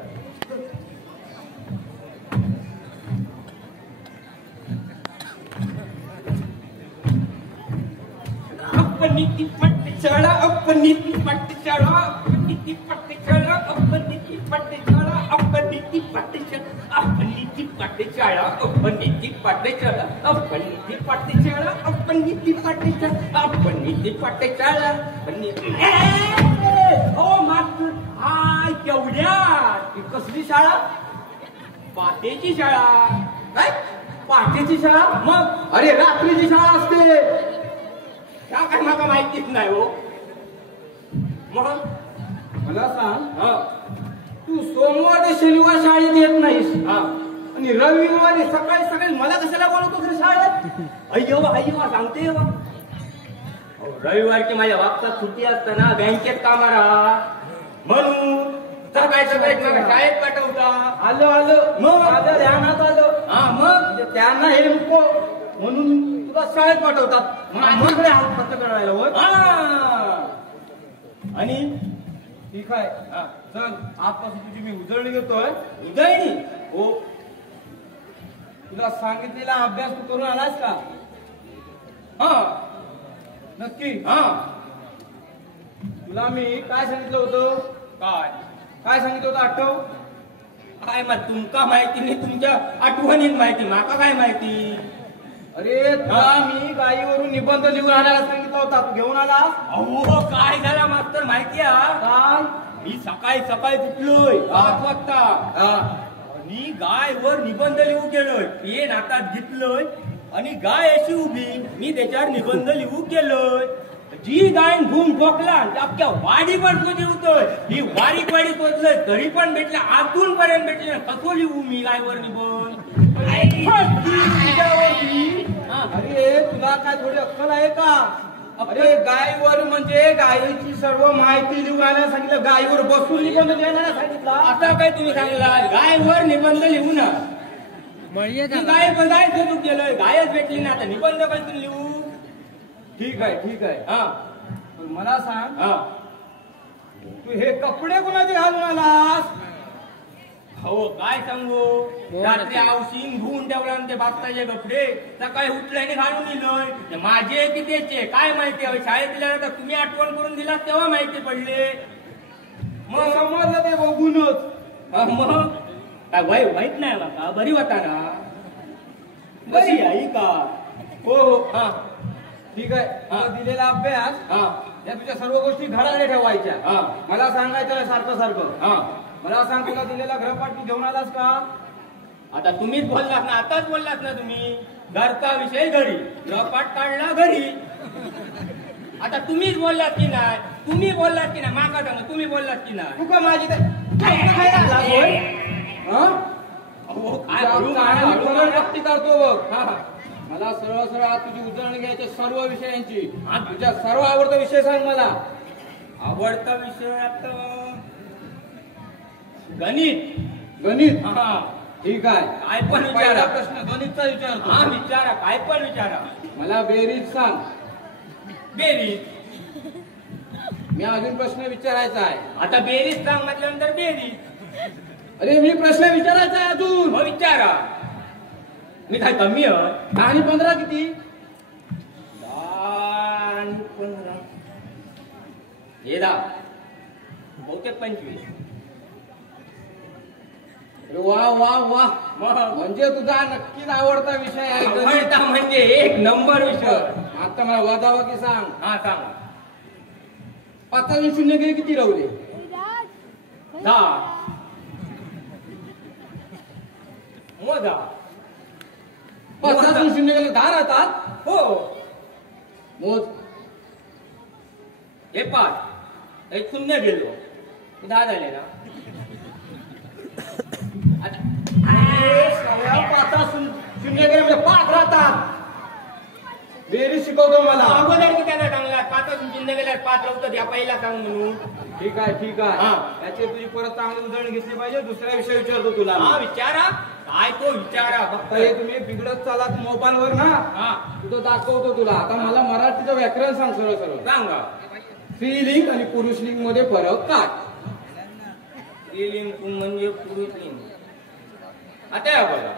अपनीती पट्टशाळा, अपनीती पट्टशाळा, अपनीती पट्टशाळा, अपनीती पट्टशाळा, अपनीती पट्टशाळा, अपनीती पट्टशाळा, अपनीती पट्टशाळा, अपनीती पट्टशाळा, अपनीती पट्टशाळा, अपनीती पट्टशाळा, अपनीती. ओ मास्तर, हाय केवढ्या ती कसली शाळा? पाटेची शाळा. काय पाटेची शाळा? मग अरे रात्रीची शाळा असते. त्या काय मला माहितीच नाही हो. मग मला सांग, तू सोमवार ते शनिवार शाळेत येत नाहीस आणि रविवारी सकाळी सकाळी मला कशाला बोलवतोस रे शाळेत? अय्यो सांगते रविवारची माझ्या बापसात सुट्टी असताना बँकेत कामारा म्हणून सकाळी सकाळी शाळेत पाठवता. आलं मग माझ्या ध्यानात आलं. मग त्यांना हे नको म्हणून तुला शाळेत पाठवतात. माझ्याकडे हात फक्त करायला. आणि ठीक आहे, चल आजपासून तुझी मी उजळणी घेतोय. उजळणी? हो. तुला सांगितलेला अभ्यास तू करून आलास का? नक्की? तुला मी काय सांगितलं होतं? काय सांगितलं होतं आठव? काय मग तुमका माहिती नाही, तुमच्या आठवणीत माहिती, माका काय माहिती? अरे तुला मी गाईवरून निबंध लिहून आणायला सांगितला होता, तू घेऊन आलास? अहो काय झाला मास्तर माहिती आहे? मी सकाळी सकाळी उठलोय 5 वाजता आणि गायवर निबंध लिहू गेलोय. पेन हातात घेतलोय आणि गाय अशी उभी, मी त्याच्यावर निबंध लिहू गेलोय. जी गाय घुम ठोकला अख्ख्या वाडीवर जिवतोय. ही वाडी पोचलोय तरी पण भेटलं, आतून पर्यंत भेटले. कसं लिहू मी गायवर निबंध? अरे तुला काय थोडी अक्कल आहे का? अरे गायवर म्हणजे गायीची सर्व माहिती लिहून आणायला सांगितलं. गायीवर बसून निबंध लिहायला सांगितलं. आता काय तुम्ही सांगितलं गायवर निबंध लिहू ना? गाय बघायचं तू केलंय, गायच भेटली ना, आता निबंध कसं लिहू? ठीक आहे. मला सांग, तू हे कपडे कोणाचे घालून आलास? हो काय सांगू, रात्री औषध धुवून ठेवला ते बाप्पाचे कपडे सकाळी उठल्याने घालून दिलोय. माझे कितीचे काय माहिती? शाळेत दिल्यानंतर तुम्ही आठवण करून दिला तेव्हा माहिती पडले. मग समजलं ते बघूनच. मग काय वाईट नाही बाबा, बरी होता ना? बरी आई का? हो. ठीक आहे. दिलेला अभ्यास या तुझ्या सर्व गोष्टी घराकडे ठेवायच्या. मला सांगायचं सारखं सारखं. मला सांग, तुला दिलेला गृहपाठ तू घेऊन आलास का? आता तुम्हीच बोललात ना, आताच बोललात ना तुम्ही, घरचा विषय घरी, गृहपाठ काढला घरी. आता तुम्हीच बोललात की नाही? तुम्ही बोललात की नाही? मागा सांग, तुम्ही बोललात की नाही? तू का माझी काय करतो बघ. मला सरळ सरळ आज तुझी उजळणी घ्यायची सर्व विषयांची. तुझ्या सर्व आवडता विषय सांग मला. आवडता विषय आता गणित. ठीक आहे. काय पण विचारा प्रश्न, गणितचा विचारतो. विचारा, काय पण विचारा. मला बेरीज सांग. बेरीज? मी अजून प्रश्न विचारायचा आहे. आता बेरीज सांग म्हटल्यानंतर बेरीज. अरे मी प्रश्न विचारायचा आहे अजून. हो विचारा. मी काय कमी आहे? 10 आणि 15 किती? 10 आणि 15 हे 10 बहुतेक 25. वा वा वा. म्हणजे तुझा नक्कीच आवडता विषय आहे गणित. म्हणजे 1 नंबर विषय. आता मला वाजावा की सांग? सांग. 5 आणि 0 गेले किती राहले? 10. मोजा. 5 आणि 0 गेले 10 राहतात. हो. मोज. हे 5 एक 0 गेलो 10 झाले ना. 0 गेले म्हणजे 5 राहतात. बेरीज शिकवतो मला. अगोदर की त्यांना सांगला 5 0 गेल्या 5 राहतात या पहिला सांग म्हणून. ठीक आहे. त्याची तुझी परत चांगली उदाहरण घेतली पाहिजे. दुसरा विषय विचारतो तुला. विचारा. काय तो विचारा. फक्त हे तुम्ही बिघडत चालात मोबाईलवर ना, तो दाखवतो तुला. आता मला मराठीचं व्याकरण सांग सरळ सरळ. सांगा. स्त्रीलिंग आणि पुरुषलिंग मध्ये फरक काय? स्त्रीलिंग म्हणजे पुरुषलिंग. आता या बघा,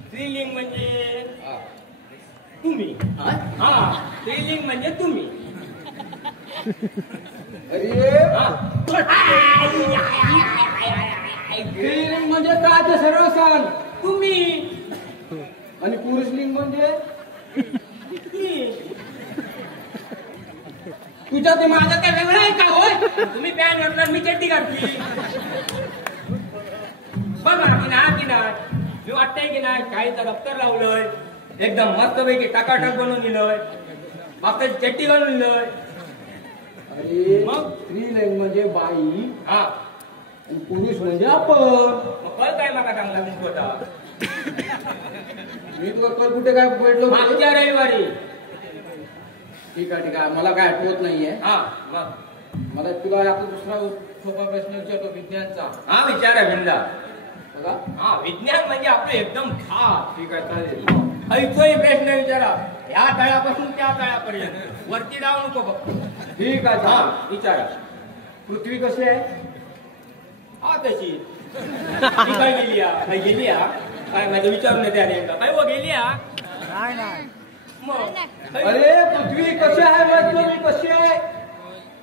स्त्रीलिंग म्हणजे तुम्ही. हा, स्त्रीलिंग म्हणजे तुम्ही. स्त्रीलिंग म्हणजे काय ते सर्व सांग. तुम्ही. आणि पुरुषलिंग म्हणजे तुझ्या ते माझं काय वेगळं आहे का? होय, तुम्ही पॅन घातला, मी चड्डी घातली. बघा की नाही, मी वाटतंय की नाही, काहीचं दप्तर लावलंय, एकदम मस्त पैकी टाकाटाक बनवून दिलंय, मागची चड्डी घालून दिलंय. अरे मग स्त्रीलिंग म्हणजे बाई, हा, आणि पुरुष म्हणजे आपण. मग कळ काय मला चांगला दिसतो होता. मी तुला कल कुठे काय पडलो? मागच्या रविवारी. ठीक आहे, मला काय आठवत नाहीये. हा, मग मला तुला आता दुसरा सोपा प्रश्न विचारतो विज्ञानचा. हा, विचारा बिंदा. बघा, हा, विज्ञान म्हणजे आपलं एकदम खास. ठीक आहे, चालेल. ऐकतोय प्रश्न विचारा, ह्या तळापासून त्या तळापर्यंत, वरती जाऊ नको फक्त. ठीक आहे, हा, विचारा. पृथ्वी कशी आहे? हा, तशी. काय गेली काय गेली काय माझं विचारून येते अरे काय वो गेली नाही. अरे पृथ्वी कशी आहे माहित नाही, कशी आहे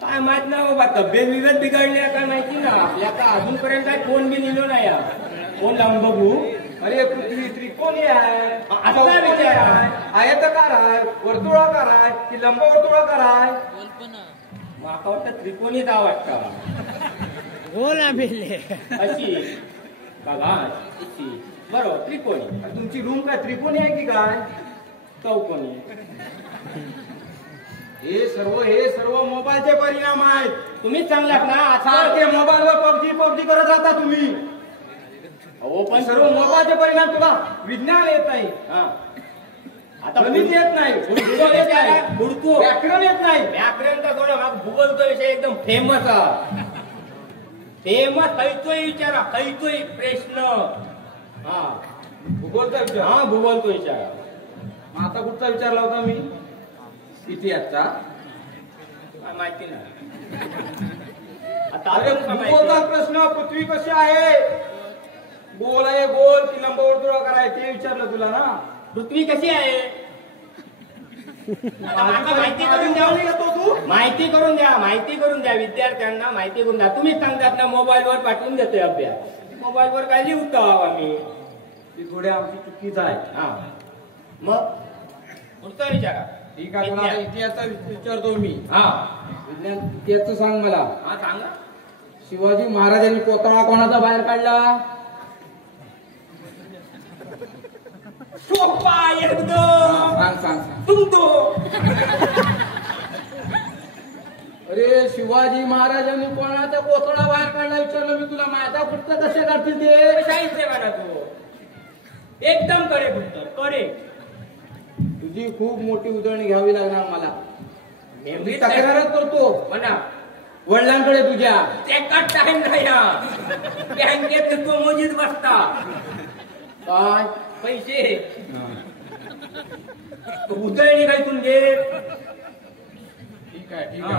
काय माहित नाही बाबा. तब्येत बिब्येत बिघडली काय माहिती ना. आपल्या का अजूनपर्यंत काय फोन बी निघलो नाही या. फोन लावून बघू. अरे पृथ्वी त्रिकोणी आहे, असा विचार आहे, आयताकार आहे, वर्तुळाकार आहे की लंब वर्तुळाकार आहे? माका वाटतं त्रिकोणीच आवडता. हो ना बिल्ले अशी बघा, बरोबर त्रिकोणी. तुमची रूम काय त्रिकोणी आहे की काय चौकोनी? हे सर्व मोबाईलचे परिणाम आहेत. तुम्हीच सांगलात ना, आता ते मोबाईलवर पबजी करत राहता तुम्ही. हो, पण सर्व मोबाईलचे परिणाम तुला विज्ञान येत नाही. आता गणित येत नाही, व्याकरण येत नाही. व्याकरणचा थोडा भूगोलचा विषय एकदम फेमस आहे. फेमस कैतोय विचारा, कैतोय प्रश्न. हा, भूगोलचा विचार. हा, भूगोलचा विचार. आता कुठचा विचारला होता मी? इतिहासचा. माहिती नाही. आता भूगोलचा प्रश्न, पृथ्वी कशी आहे, गोल आहे गोल की लंबवर्तुळाकार आहे ते विचारलं तुला ना. पृथ्वी कशी आहे माहिती करून द्या. तू माहिती करून द्या, माहिती करून द्या विद्यार्थ्यांना, माहिती करून द्या. तुम्हीच सांगतात ना मोबाईलवर पाठवून देतोय अभ्यास. मोबाईलवर काय लिहतो आम्ही, ती थोडी आमची चुकीच आहे. हा, मग पुढचा विचारा. ठीक आहे, मला इतिहासचा विचारतो मी. हा, विज्ञान इतिहासचं सांग मला. हा, सांगा. शिवाजी महाराजांनी कोतळा कोणाचा बाहेर काढला? सोपा एकदम. सांग तुमतो. अरे शिवाजी महाराजांनी कोणाचा कोतळा बाहेर काढला विचारलं मी तुला. माझा पुस्तक कसे काढतील ते? काहीच आहे म्हणा तू. एकदम करेक्ट उत्तर, करेक्ट. तुझी खूप मोठी उजळणी घ्यावी लागणार मला. मी तक्रारच करतो म्हणा वडिलांकडे तुझ्या. एका टाइम नाही, बँकेत तो मोजीत बसता. काय पैसे उजळणी काय तुमचे? ठीक आहे, ठीक आहे.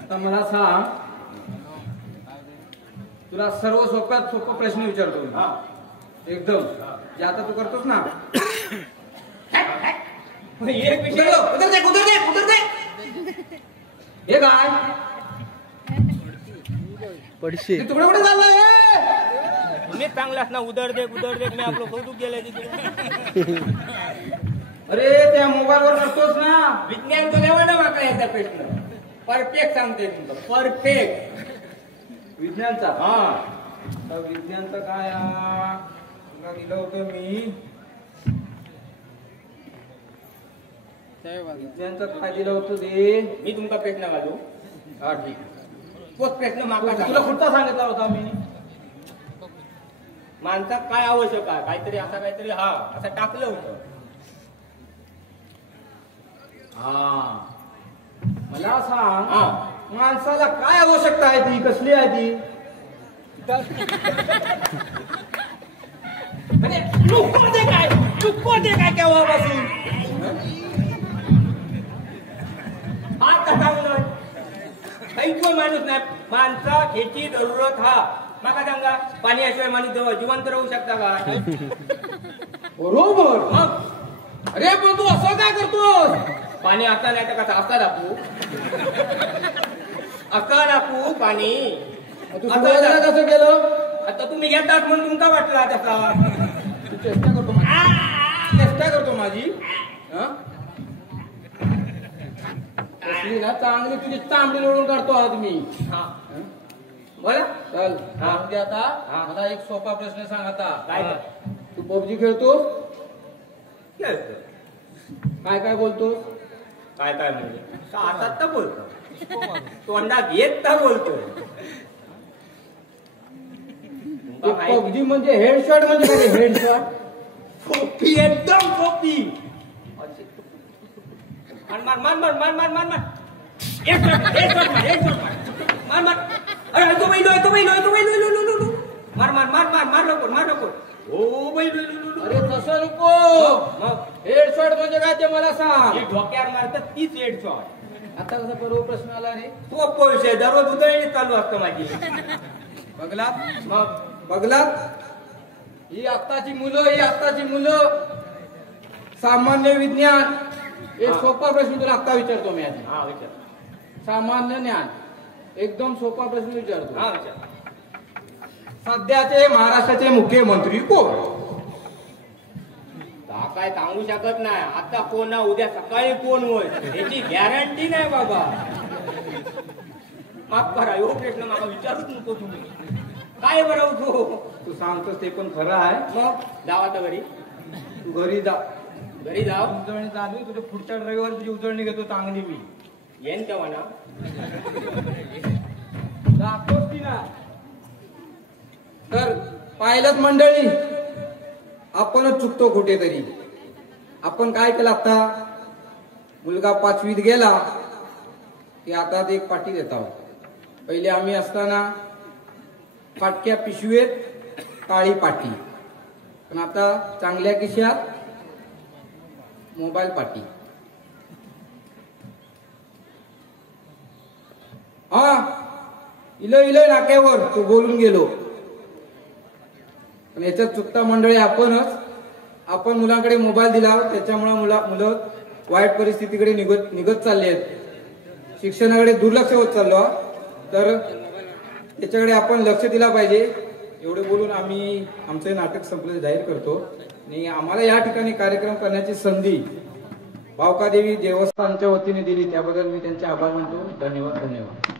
आता मला सांग, तुला सर्व सोप्यात सोपा प्रश्न विचारतो. एकदम जे आता तू करतोस ना. एक विषय उधर दे. हे काय पडशे तुकडे कुठे चाललाय? तुम्ही चांगलाच ना. उदर दे मी आपलं कौतुक गेलंय तिकडे. अरे त्या मोबाईलवर करतोस ना. विज्ञान तो द्यावा ना माका याचा प्रश्न. परफेक्ट सांगते तुमचं, परफेक्ट विज्ञानचा. हा, विज्ञानचा काय तुला दिलं होतं मी. विज्ञानचं काय दिलं होतं ते मी तुमचा प्रश्न घालू. हा, ठीक. तोच प्रश्न मागा. तुला कुठचा सांगितला होता मी? माणसात काय आवश्यक आहे, काहीतरी असं काहीतरी हा असं टाकलं होतं. हा, मला सांग माणसाला काय आवश्यकता आहे, ती कसली आहे ती? चुकवते काय केव्हापासून? हात कटावलं काहीच माणूस नाही. माणसा ह्याची जरूरत हा. माका सांगा, पाण्याशिवाय माणूस जिवंत राहू शकता का? बरोबर. मग अरे पण तू असं काय करतोस? पाणी आता नाही तर कसं असा दाखवू? अका दाखवू पाणी. तू सुरुवातीला कसं केलं? आता तुम्ही घेतात म्हणून तुमका वाटला तसा. तू चेष्टा करतो चेष्टा करतो माझी. कसली ना चांगली तुझी चांगली लोळून काढतो आज मी. बोला. चल म्हणजे आता मला एक सोपा प्रश्न सांग आता. काय? तू पबजी खेळतोस? खेळतो. काय काय बोलतोस? काय काय म्हणजे आता तर बोलतो. तोंडात येत तर बोलतो. पबजी म्हणजे हेडशॉट म्हणजे काय? हेडशॉट सोपी, एकदम सोपी. मार मार मार मार मार मार मार मार. एक शॉट, एक शॉट मार, एक शॉट मार. मार मार. अरे तो बैल तो बैल तो बैल. मार मार मार मार मार लवकर मार लवकर. ओ बैल. अरे तसं नको. हेडशॉट म्हणजे काय ते मला सांग. डोक्यावर मारतात तीच हेड शॉट. आता कसा बरोबर प्रश्न आला रे. सोप विषय दररोज उदळणी चालू असतं माझी. बघलात? मग बघलात? ही आत्ताची मुलं सामान्य विज्ञान. एक सोपा प्रश्न तुला आत्ता विचारतो मी आधी. हा विचार. सामान्य ज्ञान एकदम सोपा प्रश्न विचारतो. हा विचार. सध्याचे महाराष्ट्राचे मुख्यमंत्री कोण? काय सांगू शकत नाही. आता कोण ना उद्या सकाळी कोण होय याची गॅरंटी नाही बाबा. माफ करा, एवढा प्रश्न मला विचारूच नको तुम्ही. काय बरं तू सांगतोस ते पण खरं आहे. मग जावा तर घरी. तू घरी जा. घरी जाव. उजळणी चालू आहे. तुझ्या पुढच्या रविवारी तुझी उजळणी घेतो चांगली मी. येईन तेव्हा ना. जातोस की ना. तर पाहिलं मंडळी, आपणच चुकतो कुठेतरी. आपण काय केलं आता? मुलगा 5वीत गेला की आता एक पाटी देत आहोत. पहिले आम्ही असताना फाटक्या पिशवीत काळी पाटी, पण आता चांगल्या खिशात मोबाईल पाटी. हा इलो नाक्यावर तो बोलून गेलो. पण याच्यात चुकता मंडळी आपणच. आपण मुलांकडे मोबाईल दिला, त्याच्यामुळे मुलं वाईट परिस्थितीकडे निघत चालले आहेत. शिक्षणाकडे दुर्लक्ष होत चाललो. तर त्याच्याकडे आपण लक्ष दिला पाहिजे. एवढे बोलून आम्ही आमचं नाटक संपलं जाहीर करतो. आणि आम्हाला या ठिकाणी कार्यक्रम करण्याची संधी भावकादेवी देवस्थानच्या वतीने दिली, त्याबद्दल मी त्यांचे आभार मानतो. धन्यवाद. धन्यवाद.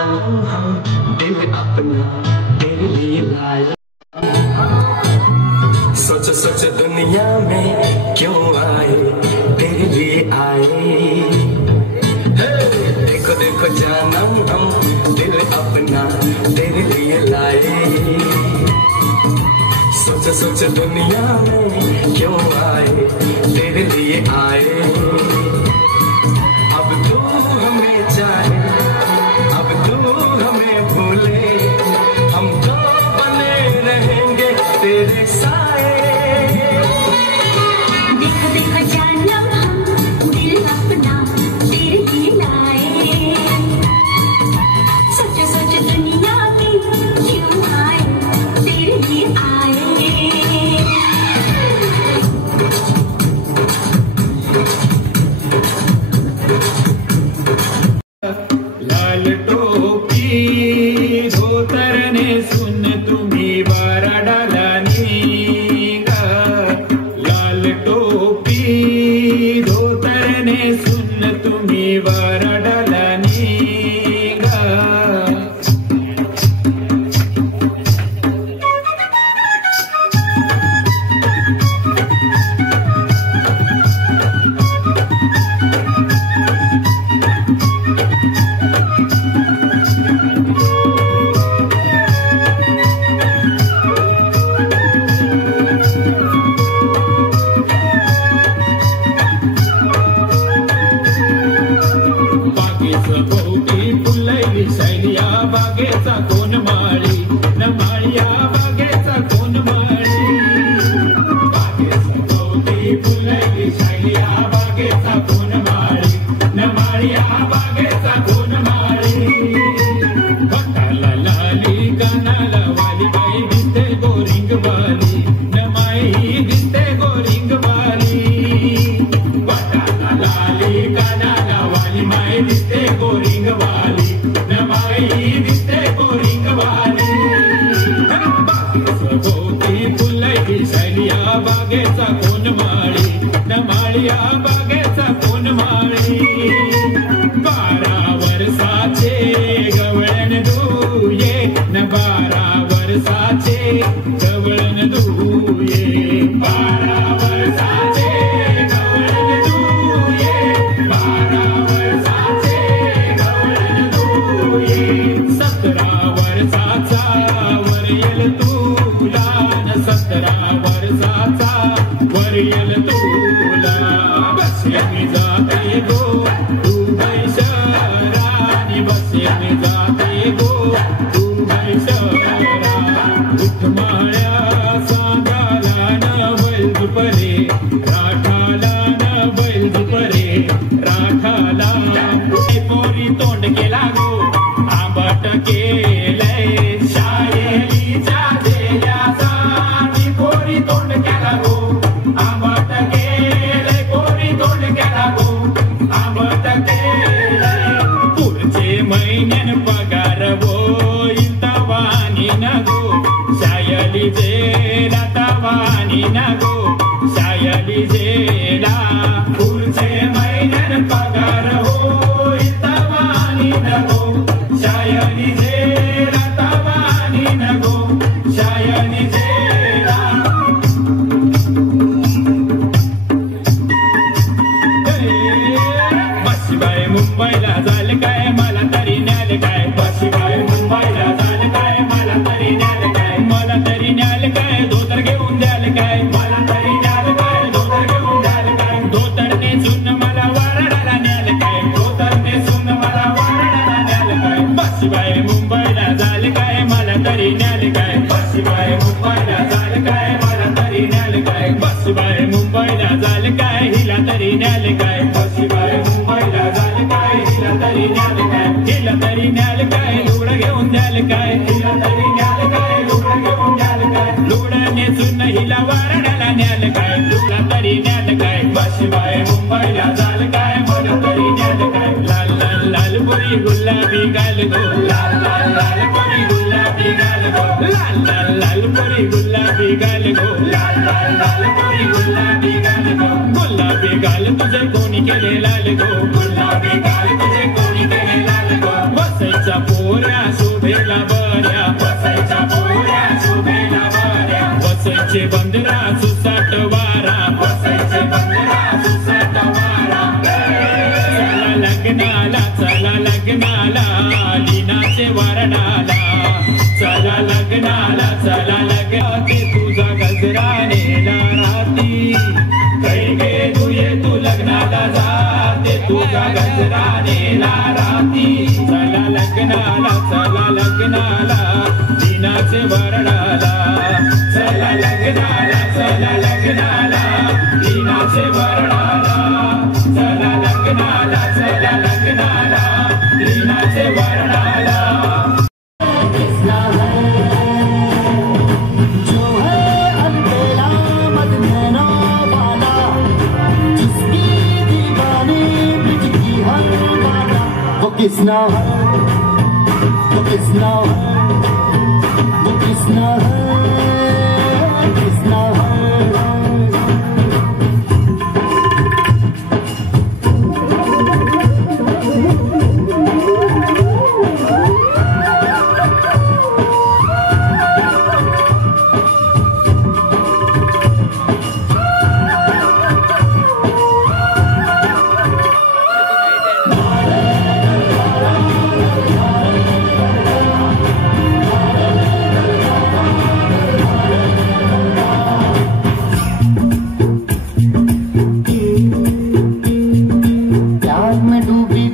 जानम हम दिल अपना तेरे लिए लाया। सोच सोच दुनिया में क्यों आए तेरे लिए आए। देखो देखो जानम हम दिल अपना तेरे लिए लाए। सोच सोच दुनिया में क्यों आए तेरे लिए आए। अब तू हमें चाहे अब तू हमें भूले हम तो बने रहेंगे तेरे साए। देखो देखो जानम हम दिल अपना तेरे लिए लाए। सोच सोच दुनिया में क्यों आए तेरे लिए आए। लाल टोपी धोतरने सुन तुम्ही वारा डालानी ग। लाल टोपी धोतरने सुन तुम्ही वारा डालानी ग। बागेचा कोण माळी न माळिया बागेचा कोण माळी। बागेचा भोवती फुलली शैलिया बागेचा कोण माळी न माळिया बागेचा कोण माळी। बटाला लाली कानाला वाली बाई दिसते गोरिंग वाली न माई दिसते गोरिंग वाली। बटाला लाली कानाला वाली माई दिसते गोरिंग वाली न माई दिसते गोरिंग वाली। बागेची फुलली शैलिया बागेचा कोण माळी न माळिया बागेचा कोण माळी। 12 वर्षाचे गवळण दुये न 12 वर्षाचे गवळण दुये। 12 वर्षाचे गवळण दुये 12 वर्षाचे गवळण दुये। 17 वर्षाचा वरयल तुला न 17 वर्षाचा वरयल तुला। बसल्याने जाते गो दुबई शहरानी बसल्याने जाते गो दुबई शहरा। उठमाळ्या सांगाला न बैल दुपरे राठाला न बैल दुपरे राठाला। पोरी तोंड केला गो आंबट केलंय शाळेलीच्या देल्याचा। पोरी तोंड केला गो आंबट केलंय पोरी तोंड केला गो आंबट केलंय। पुढचे महिन्यान पगार होईल तवानी न गो शायली जेला तवानी न गो शायली जेला। पुढचे महिन्यान पगार होईल तवानी न गो शायली जेला तवानी न गो शायली जेला। बसबाई मुंबईला झालं काय मला तरी न्याल काय। बसबाई मुंबईला झालं काय मला तरी न्याल काय। मला तरी न्याल काय धोतर घेऊन द्याल काय। मला तरी न्याल काय धोतर घेऊन द्याल काय। धोतर नेसून मला वारडाला न्याल काय। धोतर नेसून मला वारडाला न्याल काय। बसबाई मुंबईला झालं काय मला तरी न्याल काय। बसबाई मुंबईला झालं काय मला तरी न्याल काय। बसबाई मुंबईला झालं काय हिला तरी न्याल काय। बसबाई मुंबईला झालं काय हिला तरी न्याल काय। हिला तरी न्याल काय लुगडं घेऊन द्याल काय। हिला तरी न्याल काय लुगडं घेऊन द्याल काय। लुगडं नेसून हिला वारडाला न्याल काय। लुगडा तरी न्याल काय। बसबाई मुंबईला झालं काय मला तरी न्याल काय। लाल लाल लाल पोरी गुलाबी गाल गो लाल लाल लाल पोरी गुलाबी गाल गो लाल लाल लाल पोरी गुलाबी गाल गो लाल लाल लाल पोरी गुलाबी गाल गो। गुलाबी गाल तुझे कोणी केले लाल गो गुलाबी गाल तुझे कोणी केले लाल गो। बसायचा पोऱ्या शोभेला बऱ्या वसईच्या पोऱ्या शोभेला बऱ्या वसईचे बंदरा सुसाट वारा वसईचे बंदरा सुसाट वारा चला लग्नाला लीनाचे वरणाला चला लग्नाला ते तुझा गजरा नेला राती काही गे तू लग्नाला जाते तुझा गजरा नेला राती चला लग्नाला लीनाचे वरणाला चला लग्नाला लीनाचे वरणाला चला लग्नाला लीनाचे वरणाला किसना है वो किसना है वो किसना है किसना है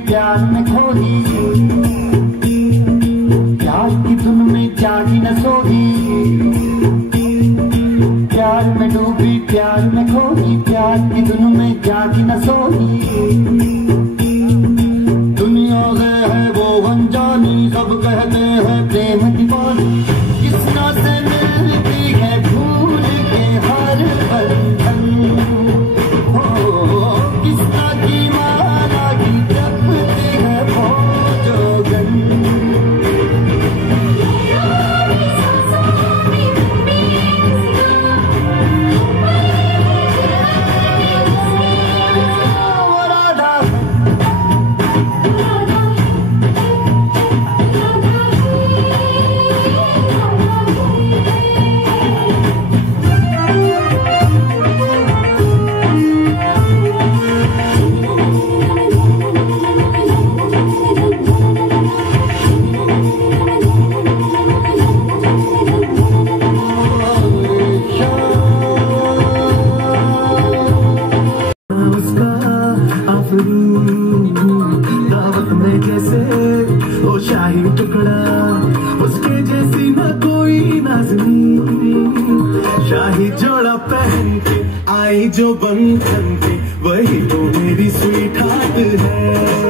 प्यार में खोदी प्यार की धुन में जागी न सोगी प्यार में डूबी प्यार में खोदी प्यार की धुन में जागी न सोगी दुनिया है वो अनजानी सब कहते हैं प्रेम दीवानी किसना से मिलती है भूल के हर बंधन किसना की माला की जपती है वो जोगन दावत में कैसे वो शाही टुकड़ा उसके जैसी न कोई नाज़नीं शाही जोड़ा पहन के आई जो बंधन के वही तो मेरी स्वीट हार्ट है